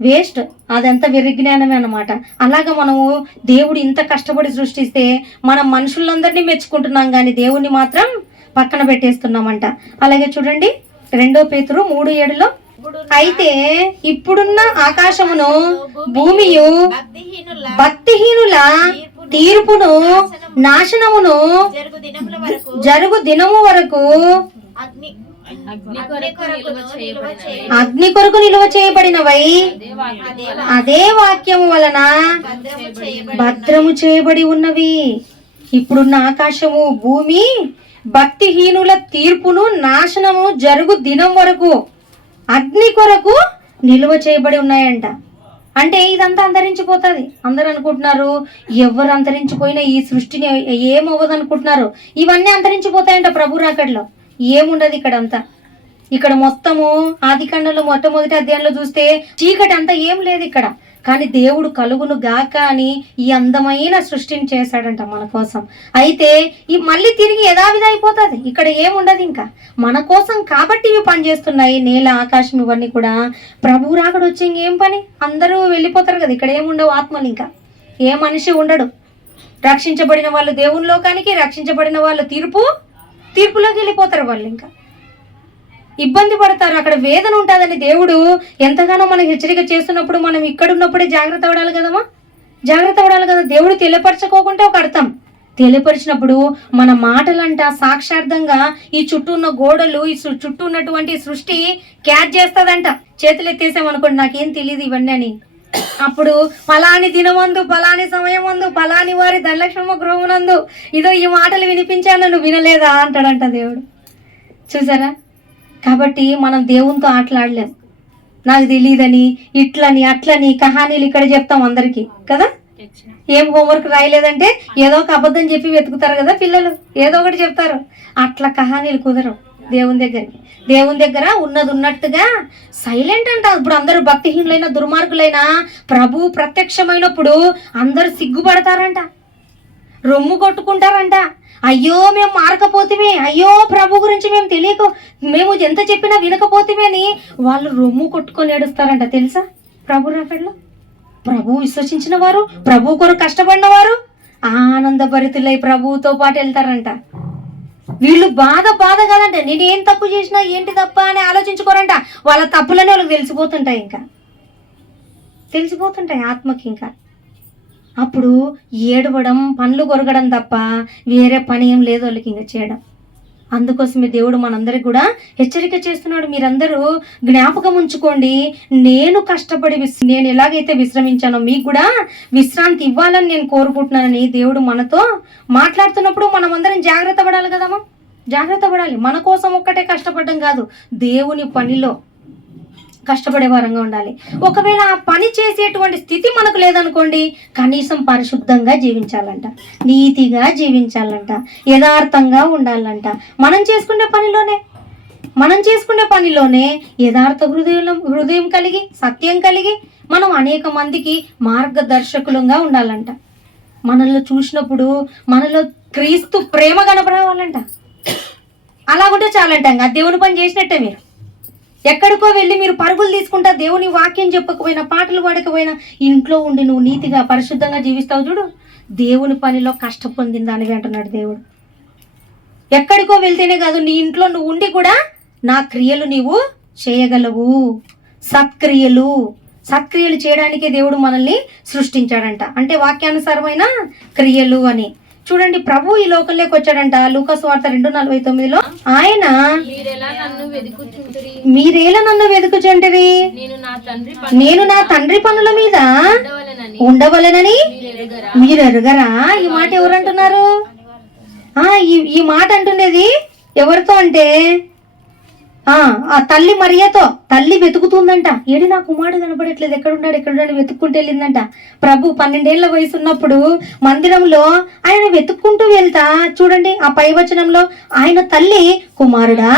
వేస్ట్. అదంతా వెర్రి జ్ఞానమే అన్నమాట. అలాగా మనము దేవుడు ఇంత కష్టపడి సృష్టిస్తే మనం మనుషులందరినీ మెచ్చుకుంటున్నాం కానీ దేవుణ్ణి మాత్రం పక్కన పెట్టేస్తున్నామంట. అలాగే చూడండి 2 పేతురు 3:7 అయితే ఇప్పుడున్న ఆకాశమును భూమియు భక్తిహీనుల తీర్పును నాశనమును జరుగు దినము వరకు అగ్ని కొరకు నిలువ చేయబడినవై అదే వాక్యము వలన భద్రము చేయబడి ఉన్నవి. ఇప్పుడున్న ఆకాశము భూమి భక్తిహీనుల తీర్పును నాశనము జరుగు దినం వరకు అగ్ని కొరకు నిలువ చేయబడి ఉన్నాయంట. అంటే ఇదంతా అంతరించిపోతుంది. అందరు అనుకుంటున్నారు ఎవరు అంతరించిపోయినా ఈ సృష్టిని ఏమవ్వదు అనుకుంటున్నారు. ఇవన్నీ అంతరించిపోతాయంట ప్రభు రాకడలో. ఏముండదు ఇక్కడ అంతా. ఇక్కడ మొత్తము ఆదికాండంలో మొట్టమొదటి అధ్యాయంలో చూస్తే చీకటి అంతా ఏం లేదు ఇక్కడ. కానీ దేవుడు కలుగును గాక అని ఈ అందమైన సృష్టిని చేశాడంట మన కోసం. అయితే ఈ మళ్ళీ తిరిగి యథావిధి అయిపోతుంది. ఇక్కడ ఏముండదు ఇంకా. మన కోసం కాబట్టి ఇవి పనిచేస్తున్నాయి. నేల, ఆకాశం ఇవన్నీ కూడా. ప్రభు రాకడ వచ్చి ఇంకేం పని? అందరూ వెళ్ళిపోతారు కదా. ఇక్కడ ఏముండవు ఆత్మలు. ఇంకా ఏ మనిషి ఉండడు. రక్షించబడిన వాళ్ళు దేవుని లోకానికి, రక్షించబడిన వాళ్ళు తీర్పులోకి వెళ్ళిపోతారు. వాళ్ళు ఇంకా ఇబ్బంది పడతారు. అక్కడ వేదన ఉంటుందని దేవుడు ఎంతగానో మనకి హెచ్చరిక చేస్తున్నప్పుడు మనం ఇక్కడ ఉన్నప్పుడే జాగ్రత్త పడాలి కదమ్మా. జాగ్రత్త పడాలి కదా. దేవుడు తెలియపరచుకోకుంటే ఒక అర్థం, తెలియపరిచినప్పుడు మన మాటలంట సాక్షార్థంగా ఈ చుట్టూ ఉన్న గోడలు, ఈ చుట్టూ ఉన్నటువంటి సృష్టి క్యాచ్ చేస్తుందంట. చేతులు ఎత్తేసామనుకోండి నాకేం తెలియదు ఇవన్నీ అని. అప్పుడు ఫలాని దినమందు, ఫలాని సమయమందు, ఫలాని వారి ధనలక్ష్మమ్మ గృహమునందు ఇదో ఈ మాటలు వినిపించాను, నువ్వు వినలేదా అంటాడంట దేవుడు. చూసారా? కాబట్టి మనం దేవునితో ఆటలాడలేం. నాకు తెలియదని, ఇట్లని అట్లని కహానీలు ఇక్కడ చెప్తాం అందరికీ కదా. ఏం హోంవర్క్ రాయలేదంటే ఏదో ఒక అబద్ధం చెప్పి వెతుకుతారు కదా పిల్లలు, ఏదో ఒకటి చెప్తారు. అట్లా కహానీలు కుదరవు దేవుని దగ్గరికి. దేవుని దగ్గర ఉన్నది ఉన్నట్టుగా సైలెంట్ అంట. ఇప్పుడు అందరూ భక్తిహీనులైన దుర్మార్గులైన ప్రభు ప్రత్యక్షమైనప్పుడు అందరూ సిగ్గుపడతారంట, రొమ్ము కొట్టుకుంటారంట. అయ్యో మేము మారకపోతేమే, అయ్యో ప్రభు గురించి మేము తెలియక మేము ఎంత చెప్పినా వినకపోతేమే అని వాళ్ళు రొమ్ము కొట్టుకొని ఏడుస్తారంట. తెలుసా? ప్రభు రాకడలో ప్రభు విశ్వసించిన వారు, ప్రభు కొరకు కష్టపడిన వారు ఆనందభరితులై ప్రభువుతో పాటు వెళ్తారంట. వీళ్ళు బాధ కదంటే నేనేం తప్పు చేసినా ఏంటి తప్ప అని ఆలోచించుకోరంట. వాళ్ళ తప్పులనే వాళ్ళకి తెలిసిపోతుంటాయి. ఇంకా తెలిసిపోతుంటాయి ఆత్మకి. ఇంకా అప్పుడు ఏడవడం, పండ్లు కొరగడం తప్ప వేరే పని ఏం లేదు వాళ్ళకి ఇంకా చేయడం. అందుకోసమే దేవుడు మనందరికి కూడా హెచ్చరిక చేస్తున్నాడు. మీరందరూ జ్ఞాపకం ఉంచుకోండి, నేను కష్టపడి నేను ఎలాగైతే విశ్రమించానో మీకు కూడా విశ్రాంతి ఇవ్వాలని నేను కోరుకుంటున్నానని దేవుడు మనతో మాట్లాడుతున్నప్పుడు మనం అందరం జాగ్రత్త పడాలి కదమ్మా. జాగ్రత్త పడాలి. మన కోసం ఒక్కటే కష్టపడడం కాదు, దేవుని పనిలో కష్టపడే వారంగా ఉండాలి. ఒకవేళ ఆ పని చేసేటువంటి స్థితి మనకు లేదనుకోండి, కనీసం పరిశుద్ధంగా జీవించాలంట, నీతిగా జీవించాలంట, యథార్థంగా ఉండాలంట. మనం చేసుకునే పనిలోనే యథార్థ హృదయం కలిగి, సత్యం కలిగి మనం అనేక మందికి మార్గదర్శకులుగా ఉండాలంట. మనల్ని చూసినప్పుడు మనలో క్రీస్తు ప్రేమ కనపడవాలంట. అలాగుంటే చాలంట. ఇంకా దేవుని పని చేసినట్టే. మీరు ఎక్కడికో వెళ్ళి మీరు పరుగులు తీసుకుంటా దేవుని వాక్యం చెప్పకపోయినా, పాటలు పాడకపోయినా ఇంట్లో ఉండి నువ్వు నీతిగా పరిశుద్ధంగా జీవిస్తావు చూడు, దేవుని పనిలో కష్టం పొందిన దానివి అంటున్నాడు దేవుడు. ఎక్కడికో వెళ్తేనే కాదు, నీ ఇంట్లో నువ్వు ఉండి కూడా నా క్రియలు నీవు చేయగలవు. సత్క్రియలు చేయడానికి దేవుడు మనల్ని సృష్టించాడంట. అంటే వాక్యానుసారమైన క్రియలు అని. చూడండి, ప్రభు ఈ లోకంలోకి వచ్చాడంట. లూకా సువార్త 2:49 ఆయన మీరేలా నన్ను వెతుకుచుంటిరి, నేను నా తండ్రి పనుల మీద ఉండవలెనని మీరు ఎరుగరా. ఈ మాట ఎవరు అంటున్నారు? ఈ మాట అంటున్నది ఎవరితో అంటే ఆ తల్లి మరియతో. తల్లి వెతుకుతుందంట. ఏడి నా కుమారుడు కనపడట్లేదు, ఎక్కడున్నాడు వెతుక్కుంటూ వెళ్ళిందంట. ప్రభు 12 ఏళ్ల వయసు ఉన్నప్పుడు మందిరంలో ఆయన వెతుక్కుంటూ వెళ్తా, చూడండి ఆ పై వచనంలో, ఆయన తల్లి, కుమారుడా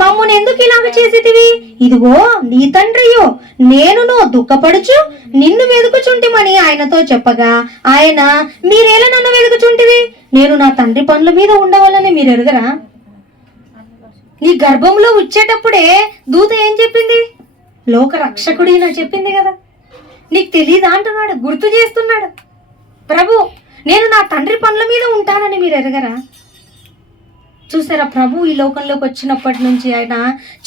మమ్మల్ని ఎందుకు ఇలాగ చేసేటివి, ఇదిగో నీ తండ్రియో నేనును దుఃఖపడుచు నిన్ను వెతుకుచుంటిమని ఆయనతో చెప్పగా, ఆయన మీరేలా నన్ను వెతుకుచుంటివి, నేను నా తండ్రి పనుల మీద ఉండవాలని మీరు ఎరుగరా. నీ గర్భంలో వచ్చేటప్పుడే దూత ఏం చెప్పింది? లోక రక్షకుడి నా చెప్పింది కదా. నీకు తెలీదా అంటున్నాడు, గుర్తు చేస్తున్నాడు ప్రభు. నేను నా తండ్రి పనుల మీద ఉంటానని మీరు ఎరగరా. చూసారా, ప్రభు ఈ లోకంలోకి వచ్చినప్పటి నుంచి ఆయన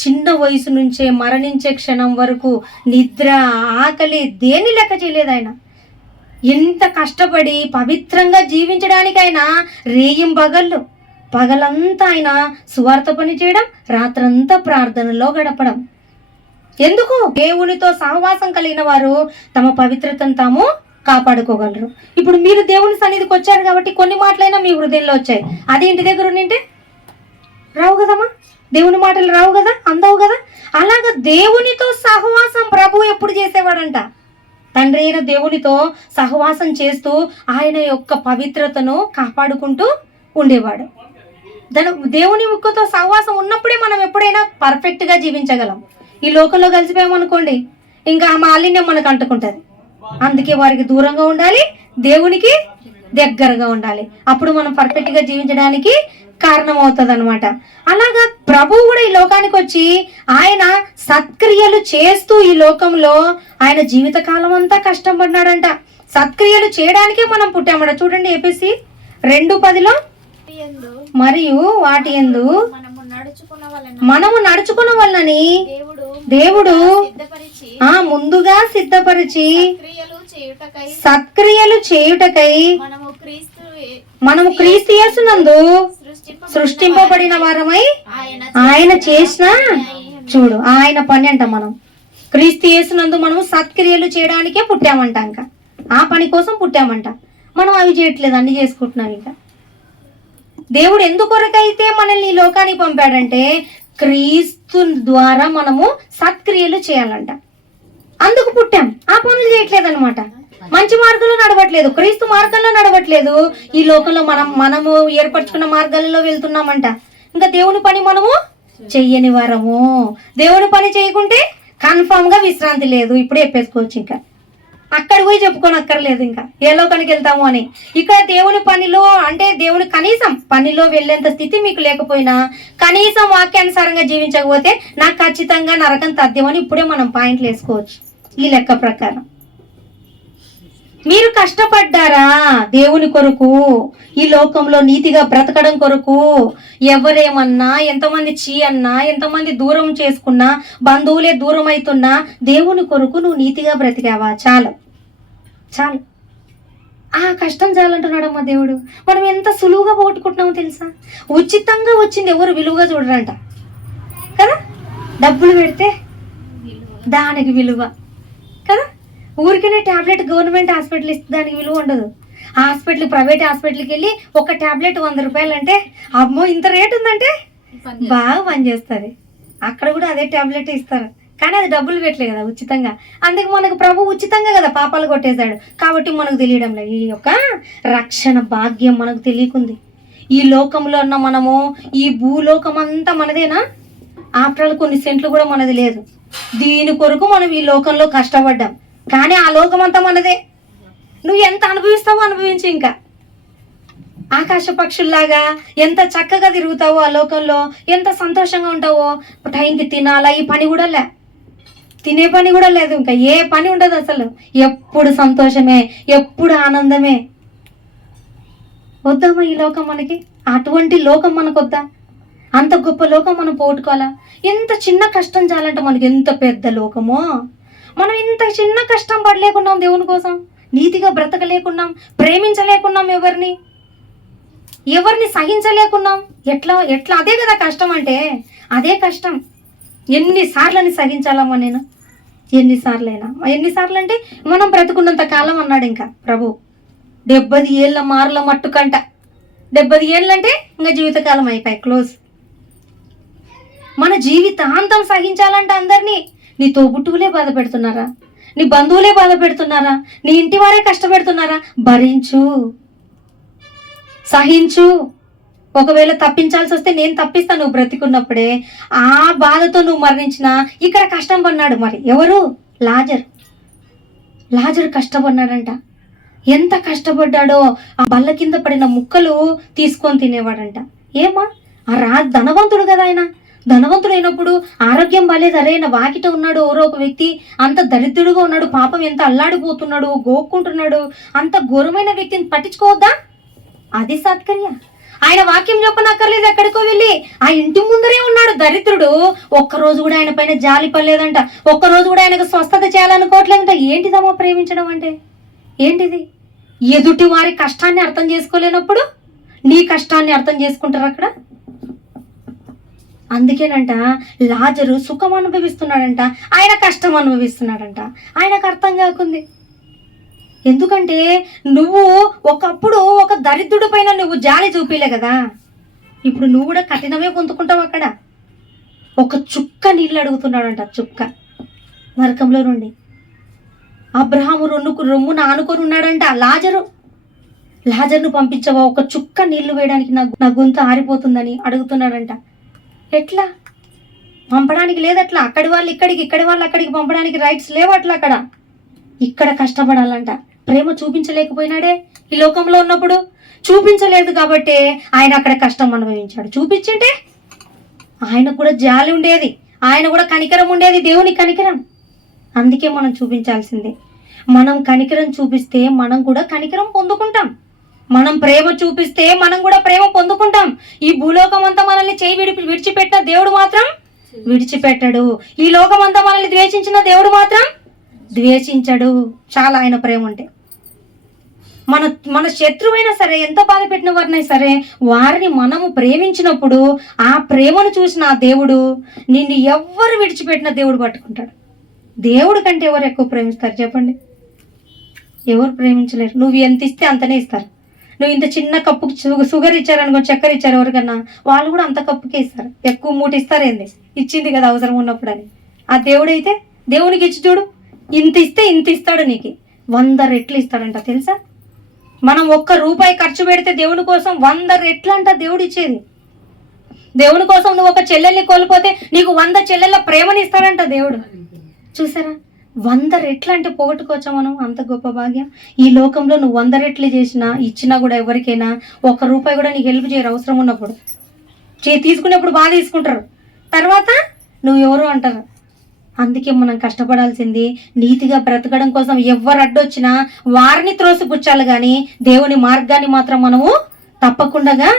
చిన్న వయసు నుంచే మరణించే క్షణం వరకు నిద్ర, ఆకలి దేని లెక్క చేయలేదు. ఆయన ఎంత కష్టపడి పవిత్రంగా జీవించడానికి ఆయన రేయింబగళ్ళు, పగలంతా ఆయన సువార్త పని చేయడం, రాత్రంతా ప్రార్థనలో గడపడం. ఎందుకు? దేవునితో సహవాసం కలిగిన వారు తమ పవిత్రతను తాము కాపాడుకోగలరు. ఇప్పుడు మీరు దేవుని సన్నిధికి వచ్చారు కాబట్టి కొన్ని మాటలైనా మీ హృదయంలో వచ్చాయి. అది ఇంటి దగ్గర ఉండింటే రావు కదమ్మా, దేవుని మాటలు రావు కదా, అందవు కదా. అలాగా దేవునితో సహవాసం ప్రభు ఎప్పుడు చేసేవాడంట? తండ్రి అయిన దేవునితో సహవాసం చేస్తూ ఆయన యొక్క పవిత్రతను కాపాడుకుంటూ ఉండేవాడు. దేవుని ముక్కుతో సహవాసం ఉన్నప్పుడే మనం ఎప్పుడైనా పర్ఫెక్ట్గా జీవించగలం. ఈ లోకంలో కలిసిపోయామనుకోండి, ఇంకా ఆ మాలిన్యం మనకు అంటుకుంటుంది. అందుకే వారికి దూరంగా ఉండాలి, దేవునికి దగ్గరగా ఉండాలి. అప్పుడు మనం పర్ఫెక్ట్గా జీవించడానికి కారణం అవుతుంది అనమాట. అలాగా ప్రభువు కూడా ఈ లోకానికి వచ్చి ఆయన సత్క్రియలు చేస్తూ ఈ లోకంలో ఆయన జీవితకాలం అంతా కష్టపడినాడంట. సత్క్రియలు చేయడానికే మనం పుట్టామట. చూడండి, ఎఫెసీ 2:10 మరియు వాటి యందు మనము నడుచుకున్న వలనని దేవుడు ముందుగా సిద్ధపరిచి సత్క్రియలు చేయుటకై మనము క్రీస్తు యేసునందు సృష్టింపబడిన వారమై ఆయన చేసిన, చూడు ఆయన పని అంట. మనం క్రీస్తు యేసునందు మనము సత్క్రియలు చేయడానికే పుట్టామంట. ఇంకా ఆ పని కోసం పుట్టామంట. మనం అవి చేయట్లేదు, అన్ని చేసుకుంటున్నాం. ఇంకా దేవుడు ఎందుకొరకైతే మనల్ని ఈ లోకానికి పంపాడంటే క్రీస్తు ద్వారా మనము సత్క్రియలు చేయాలంట. అందుకు పుట్టాం. ఆ పనులు చేయట్లేదు అనమాట. మంచి మార్గంలో నడవట్లేదు, క్రీస్తు మార్గంలో నడవట్లేదు. ఈ లోకంలో మనము ఏర్పరచుకున్న మార్గాలలో వెళ్తున్నామంట. ఇంకా దేవుని పని మనము చెయ్యని వారము. దేవుని పని చేయకుంటే కన్ఫామ్ గా విశ్రాంతి లేదు. ఇప్పుడే చెప్పేసుకోవచ్చు. ఇంకా అక్కడ పోయి చెప్పుకొని అక్కర్లేదు ఇంకా ఏ లోకానికి వెళ్తాము అని. ఇక్కడ దేవుని పనిలో అంటే దేవుని కనీసం పనిలో వెళ్ళేంత స్థితి మీకు లేకపోయినా కనీసం వాక్యానుసారంగా జీవించకపోతే నాకు ఖచ్చితంగా నరకం తథ్యమని ఇప్పుడే మనం పాయింట్లు వేసుకోవచ్చు. ఈ లెక్క ప్రకారం మీరు కష్టపడ్డారా దేవుని కొరకు, ఈ లోకంలో నీతిగా బ్రతకడం కొరకు? ఎవరేమన్నా, ఎంతమంది చీ అన్నా, ఎంతమంది దూరం చేసుకున్నా, బంధువులే దూరం అవుతున్నా దేవుని కొరకు నువ్వు నీతిగా బ్రతికావా? చాలు చాలు. ఆ కష్టం చాలంటున్నాడమ్మా దేవుడు. మనం ఎంత సులువుగా పోగొట్టుకుంటున్నామో తెలుసా? ఉచితంగా వచ్చింది ఎవరు విలువగా చూడరంట కదా. డబ్బులు పెడితే దానికి విలువ కదా. ఊరికనే ట్యాబ్లెట్ గవర్నమెంట్ హాస్పిటల్ ఇస్తే దానికి విలువ ఉండదు. హాస్పిటల్, ప్రైవేట్ హాస్పిటల్కి వెళ్ళి ఒక ట్యాబ్లెట్ 100 రూపాయలు అంటే అమ్మో ఇంత రేట్ ఉందంటే బాగా పనిచేస్తుంది. అక్కడ కూడా అదే ట్యాబ్లెట్ ఇస్తారు, కానీ అది డబ్బులు పెట్టలే కదా, ఉచితంగా. అందుకు మనకు ప్రభు ఉచితంగా కదా పాపాలు కొట్టేశాడు. కాబట్టి మనకు తెలియడం లేదు. ఈ యొక్క రక్షణ భాగ్యం మనకు తెలియకుంది. ఈ లోకంలో ఉన్న మనము, ఈ భూలోకం అంతా మనదేనా? ఆఫ్టర్ ఆల్ కొన్ని సెంట్లు కూడా మనది లేదు. దీని కొరకు మనం ఈ లోకంలో కష్టపడ్డాం, కానీ ఆ లోకం అంతా మనదే. నువ్వు ఎంత అనుభవిస్తావో అనుభవించు. ఇంకా ఆకాశ పక్షుల్లాగా ఎంత చక్కగా తిరుగుతావో ఆ లోకంలో, ఎంత సంతోషంగా ఉంటావో. టైంకి తినాలా, ఈ పని కూడా తినే పని కూడా లేదు. ఇంకా ఏ పని ఉండదు అసలు. ఎప్పుడు సంతోషమే, ఎప్పుడు ఆనందమే. వద్దామా ఈ లోకం మనకి? అటువంటి లోకం మనకు వద్దా? అంత గొప్ప లోకం మనం పోగొట్టుకోవాలా? ఎంత చిన్న కష్టం చాలంటే మనకి ఎంత పెద్ద లోకమో. మనం ఇంత చిన్న కష్టం పడలేకున్నాం దేవుని కోసం, నీతిగా బ్రతకలేకున్నాం, ప్రేమించలేకున్నాం, ఎవరిని సహించలేకున్నాం. ఎట్లా ఎట్లా అదే కదా కష్టం అంటే, అదే కష్టం. ఎన్నిసార్లని సహించాలమ్మా నేను? ఎన్నిసార్లు అంటే మనం బ్రతుకున్నంత కాలం అన్నాడు ఇంకా ప్రభు. 70 ఏళ్ళ మారుల మట్టుకంట. 70 ఏళ్ళు అంటే ఇంకా జీవితకాలం అయిపోయి క్లోజ్. మన జీవితాంతం సహించాలంట అందరినీ. నీ తోబుట్టువులే బాధ పెడుతున్నారా? నీ బంధువులే బాధ పెడుతున్నారా? నీ ఇంటి వారే కష్టపెడుతున్నారా? భరించు, సహించు. ఒకవేళ తప్పించాల్సి వస్తే నేను తప్పిస్తాను నువ్వు బ్రతికున్నప్పుడే. ఆ బాధతో నువ్వు మరణించినా ఇక్కడ కష్టం పడినాడు. మరి ఎవరు? లాజరు కష్టపడినాడంట. ఎంత కష్టపడ్డాడో. ఆ బల్ల కింద పడిన ముక్కలు తీసుకొని తినేవాడంట. ఏమా ధనవంతుడు కదా ఆయన. ధనవంతుడు అయినప్పుడు ఆరోగ్యం బాలేదు. అరే నా వాకిట ఉన్నాడు ఎవరో ఒక వ్యక్తి, అంత దరిద్రుడుగా ఉన్నాడు, పాపం ఎంత అల్లాడిపోతున్నాడు, గోక్కుంటున్నాడు, అంత ఘోరమైన వ్యక్తిని పట్టించుకోవద్దా? అది సత్కర్య. ఆయన వాక్యం చెప్పనక్కర్లేదు, ఎక్కడికో వెళ్ళి ఆ ఇంటి ముందరే ఉన్నాడు దరిద్రుడు. ఒక్కరోజు కూడా ఆయన పైన జాలి పడలేదంట. ఒక్కరోజు కూడా ఆయనకు స్వస్థత చేయాలనుకోవట్లేదంట. ఏంటిదమ్మా ప్రేమించడం అంటే? ఏంటిది? ఎదుటి వారి కష్టాన్ని అర్థం చేసుకోలేనప్పుడు నీ కష్టాన్ని అర్థం చేసుకుంటారు అక్కడ. అందుకేనంట లాజరు సుఖం అనుభవిస్తున్నాడంట, ఆయన కష్టం అనుభవిస్తున్నాడంట. ఆయనకు అర్థం కాకుంది. ఎందుకంటే నువ్వు ఒకప్పుడు ఒక దరిద్రుడి పైన నువ్వు జాలి చూపిలే కదా, ఇప్పుడు నువ్వు కూడా కఠినమే పొందుకుంటావు. అక్కడ ఒక చుక్క నీళ్ళు అడుగుతున్నాడంట, చుక్క నరకంలో నుండి. అబ్రహాము రొమ్మున ఆనుకొని ఉన్నాడంట లాజర్ను పంపించవా, ఒక చుక్క నీళ్లు వేయడానికి నా గొంతు ఆరిపోతుందని అడుగుతున్నాడంట. ఎట్లా పంపడానికి లేదట్లా. అక్కడి వాళ్ళు ఇక్కడికి, ఇక్కడి వాళ్ళు అక్కడికి పంపడానికి రైట్స్ లేవు అట్లా. అక్కడ ఇక్కడ కష్టపడాలంట. ప్రేమ చూపించలేకపోయినాడే ఈ లోకంలో ఉన్నప్పుడు. చూపించలేదు కాబట్టే ఆయన అక్కడ కష్టం అనుభవించాడు. చూపించింటే ఆయనకు కూడా జాలి ఉండేది, ఆయన కూడా కనికరం ఉండేది, దేవుని కనికరం. అందుకే మనం చూపించాల్సిందే. మనం కనికరం చూపిస్తే మనం కూడా కనికరం పొందుకుంటాం. మనం ప్రేమ చూపిస్తే మనం కూడా ప్రేమ పొందుకుంటాం. ఈ భూలోకం అంతా మనల్ని చేయి విడిచిపెట్టిన దేవుడు మాత్రం విడిచిపెట్టడు. ఈ లోకం అంతా మనల్ని ద్వేషించిన దేవుడు మాత్రం ద్వేషించడు. చాలా ఆయన ప్రేమ ఉంటే. మన శత్రువైనా సరే, ఎంత బాధ పెట్టిన వారినైనా సరే, వారిని మనము ప్రేమించినప్పుడు ఆ ప్రేమను చూసిన ఆ దేవుడు నిన్ను ఎవ్వరు విడిచిపెట్టిన దేవుడు పట్టుకుంటాడు. దేవుడు కంటే ఎవరు ఎక్కువ ప్రేమిస్తారు చెప్పండి? ఎవరు ప్రేమించలేరు. నువ్వు ఎంత ఇస్తే అంతనే ఇస్తారు. నువ్వు ఇంత చిన్న కప్పుకి షుగర్ ఇచ్చారనుకో, చక్కెర ఇచ్చారు ఎవరికన్నా, వాళ్ళు కూడా అంత కప్పుకే ఇస్తారు. ఎక్కువ మూట ఇస్తారేంది? ఇచ్చింది కదా అవసరం ఉన్నప్పుడు అని. ఆ దేవుడైతే దేవునికి ఇచ్చి చూడు, ఇంత ఇస్తే ఇంత ఇస్తాడు, నీకు 100 రెట్లు ఇస్తాడంట. తెలుసా? మనం ₹1 ఖర్చు పెడితే దేవుని కోసం 100 రెట్లు అంట దేవుడు ఇచ్చేది. దేవుని కోసం నువ్వు ఒక చెల్లెల్ని కోల్పోతే నీకు 100 చెల్లెళ్ళ ప్రేమని ఇస్తాడంట దేవుడు. చూసారా? 100 రెట్లు అంటే పోగొట్టుకోవచ్చా మనం? అంత గొప్ప భాగ్యం. ఈ లోకంలో నువ్వు 100 రెట్లు ఇచ్చినా కూడా ఎవరికైనా ₹1 కూడా నీకు హెల్ప్ చేయరు. అవసరం ఉన్నప్పుడు తీసుకునేప్పుడు బాగా తీసుకుంటారు, తర్వాత నువ్వు ఎవరు అంటారు. అందుకే మనం కష్టపడాల్సింది నీతిగా బ్రతకడం కోసం. ఎవరు అడ్డొచ్చినా వారిని త్రోసిపుచ్చాలి, కానీ దేవుని మార్గాన్ని మాత్రం మనము తప్పకుండా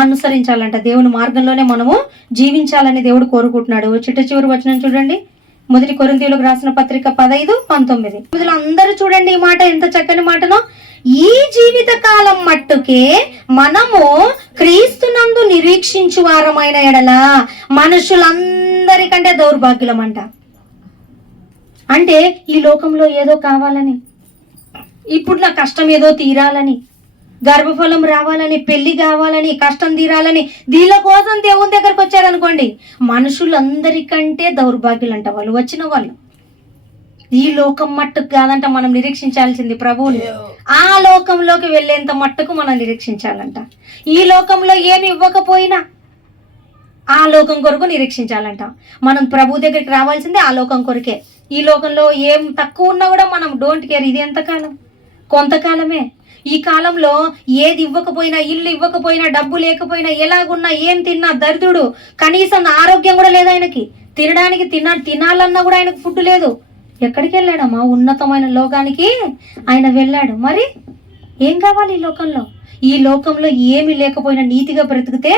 అనుసరించాలంట. దేవుని మార్గంలోనే మనము జీవించాలని దేవుడు కోరుకుంటున్నాడు. చిట్ట వచనం చూడండి, 1 కొరింథీయులకు రాసిన పత్రిక 15:19. అందరూ చూడండి ఈ మాట, ఎంత చక్కని మాటనో. ఈ జీవిత కాలం మట్టుకే మనము క్రీస్తునందు నిరీక్షించు వారమైన ఎడల మనుషులందరికంటే దౌర్భాగ్యులమంట. అంటే ఈ లోకంలో ఏదో కావాలని, ఇప్పుడు నా కష్టం ఏదో తీరాలని, గర్భఫలం రావాలని, పెళ్లి కావాలని, కష్టం తీరాలని, దీని కోసం దేవుని దగ్గరకు వచ్చారనుకోండి, మనుషులందరికంటే దౌర్భాగ్యులంట వాళ్ళు. వచ్చిన వాళ్ళు ఈ లోకం మట్టుకు కాదంట మనం నిరీక్షించాల్సింది ప్రభువుని. ఆ లోకంలోకి వెళ్ళేంత మట్టుకు మనం నిరీక్షించాలంట. ఈ లోకంలో ఏమి ఇవ్వకపోయినా ఆ లోకం కొరకు నిరీక్షించాలంట. మనం ప్రభు దగ్గరికి రావాల్సిందే ఆ లోకం కొరకే. ఈ లోకంలో ఏం తక్కువ ఉన్నా కూడా మనం డోంట్ కేర్. ఇది ఎంతకాలం? కొంతకాలమే. ఈ కాలంలో ఏది ఇవ్వకపోయినా, ఇల్లు ఇవ్వకపోయినా, డబ్బు లేకపోయినా, ఎలాగున్నా, ఏం తిన్నా దరిద్రుడు. కనీసం ఆరోగ్యం కూడా లేదు ఆయనకి. తినడానికి తినాలన్నా కూడా ఆయనకు ఫుడ్ లేదు. ఎక్కడికి వెళ్ళాడమ్మా? ఉన్నతమైన లోకానికి ఆయన వెళ్ళాడు. మరి ఏం కావాలి ఈ లోకంలో? ఈ లోకంలో ఏమి లేకపోయినా నీతిగా బ్రతికితే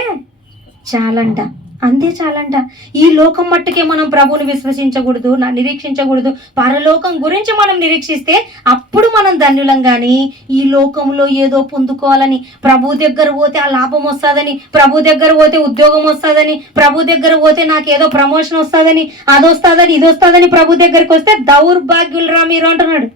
చాలంట, అంతే చాలంట. ఈ లోకం మట్టుకే మనం ప్రభువుని విశ్వసించకూడదు, నిరీక్షించకూడదు. పరలోకం గురించి మనం నిరీక్షిస్తే అప్పుడు మనం ధన్యులం. కానీ ఈ లోకంలో ఏదో పొందుకోవాలని, ప్రభు దగ్గర పోతే ఆ లాభం వస్తుందని, ప్రభు దగ్గర పోతే ఉద్యోగం వస్తుందని, ప్రభు దగ్గర పోతే నాకు ఏదో ప్రమోషన్ వస్తుందని, అది వస్తుందని, ఇది వస్తుందని ప్రభు దగ్గరికి వస్తే దౌర్భాగ్యులరా మీరు అంటున్నాడు.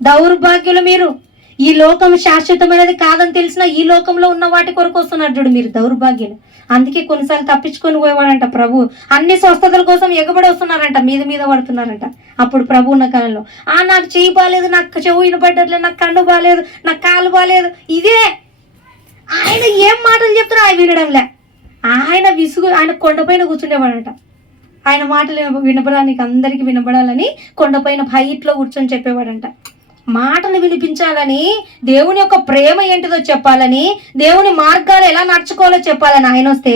దౌర్భాగ్యులు మీరు. ఈ లోకం శాశ్వతమైనది కాదని తెలిసిన ఈ లోకంలో ఉన్న వాటి కొరకు వస్తున్నారు చూడు మీరు, దౌర్భాగ్యులు. అందుకే కొన్నిసార్లు తప్పించుకొని పోయేవాడంట ప్రభు. అన్ని స్వస్థతల కోసం ఎగబడి వస్తున్నారంట, మీద పడుతున్నారంట. అప్పుడు ప్రభు ఉన్న కాలంలో నాకు చెయ్యి బాగాలేదు, నాకు చెవు వినపడ్డట్లేదు, నాకు కన్ను బాగాలేదు, నాకు కాలు బాగాలేదు, ఇదే ఆయన ఏం మాటలు చెప్తున్నా ఆయన వినడంలే. ఆయన విసుగు, ఆయన కొండపైన కూర్చుండేవాడంట. ఆయన మాటలు వినపడానికి, అందరికీ వినపడాలని కొండపైన హైట్లో కూర్చొని చెప్పేవాడంట. మాటలు వినిపించాలని, దేవుని యొక్క ప్రేమ ఏంటిదో చెప్పాలని, దేవుని మార్గాలు ఎలా నడుచుకోవాలో చెప్పాలని ఆయన వస్తే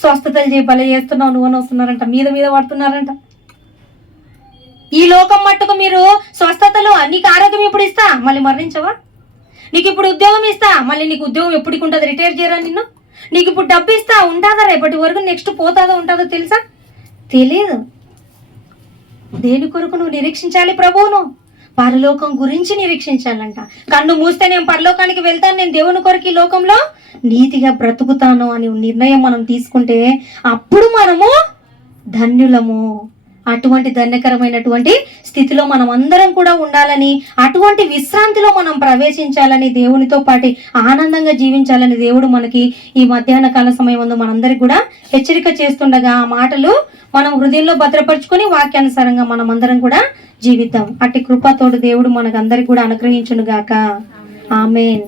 స్వస్థతలు చెప్పాలి, చేస్తున్నావు నువ్వు వస్తున్నారంట, మీద పడుతున్నారంట. ఈ లోకం మట్టుకు మీరు స్వస్థతలు, నీకు ఆరోగ్యం ఎప్పుడు ఇస్తా మళ్ళీ మరణించవా, నీకు ఇప్పుడు ఉద్యోగం ఇస్తా మళ్ళీ నీకు ఉద్యోగం ఎప్పటికి ఉంటుంది, రిటైర్ చేయరా నిన్ను, నీకు ఇప్పుడు డబ్బు ఇస్తా ఉంటుందా రేపటి వరకు, నెక్స్ట్ పోతాదో ఉంటుందో తెలుసా, తెలియదు. దేని కొరకు నువ్వు నిరీక్షించాలి ప్రభువును? పరలోకం గురించి నిరీక్షించాలంట. కన్ను మూస్తే నేను పరలోకానికి వెళ్తాను, నేను దేవుని కొరకు ఈ లోకంలో నీతిగా బ్రతుకుతాను అని నిర్ణయం మనం తీసుకుంటే అప్పుడు మనము ధన్యులము. అటువంటి ధన్యకరమైనటువంటి స్థితిలో మనం అందరం కూడా ఉండాలని, అటువంటి విశ్రాంతిలో మనం ప్రవేశించాలని, దేవునితో పాటు ఆనందంగా జీవించాలని దేవుడు మనకి ఈ మధ్యాహ్న కాల సమయం మనందరికి కూడా హెచ్చరిక చేస్తుండగా ఆ మాటలు మనం హృదయంలో భద్రపరుచుకొని వాక్యానుసారంగా మనం అందరం కూడా జీవిద్దాం. అట్టి కృపతోడు దేవుడు మనకందరికి కూడా అనుగ్రహించును గాక. ఆమేన్.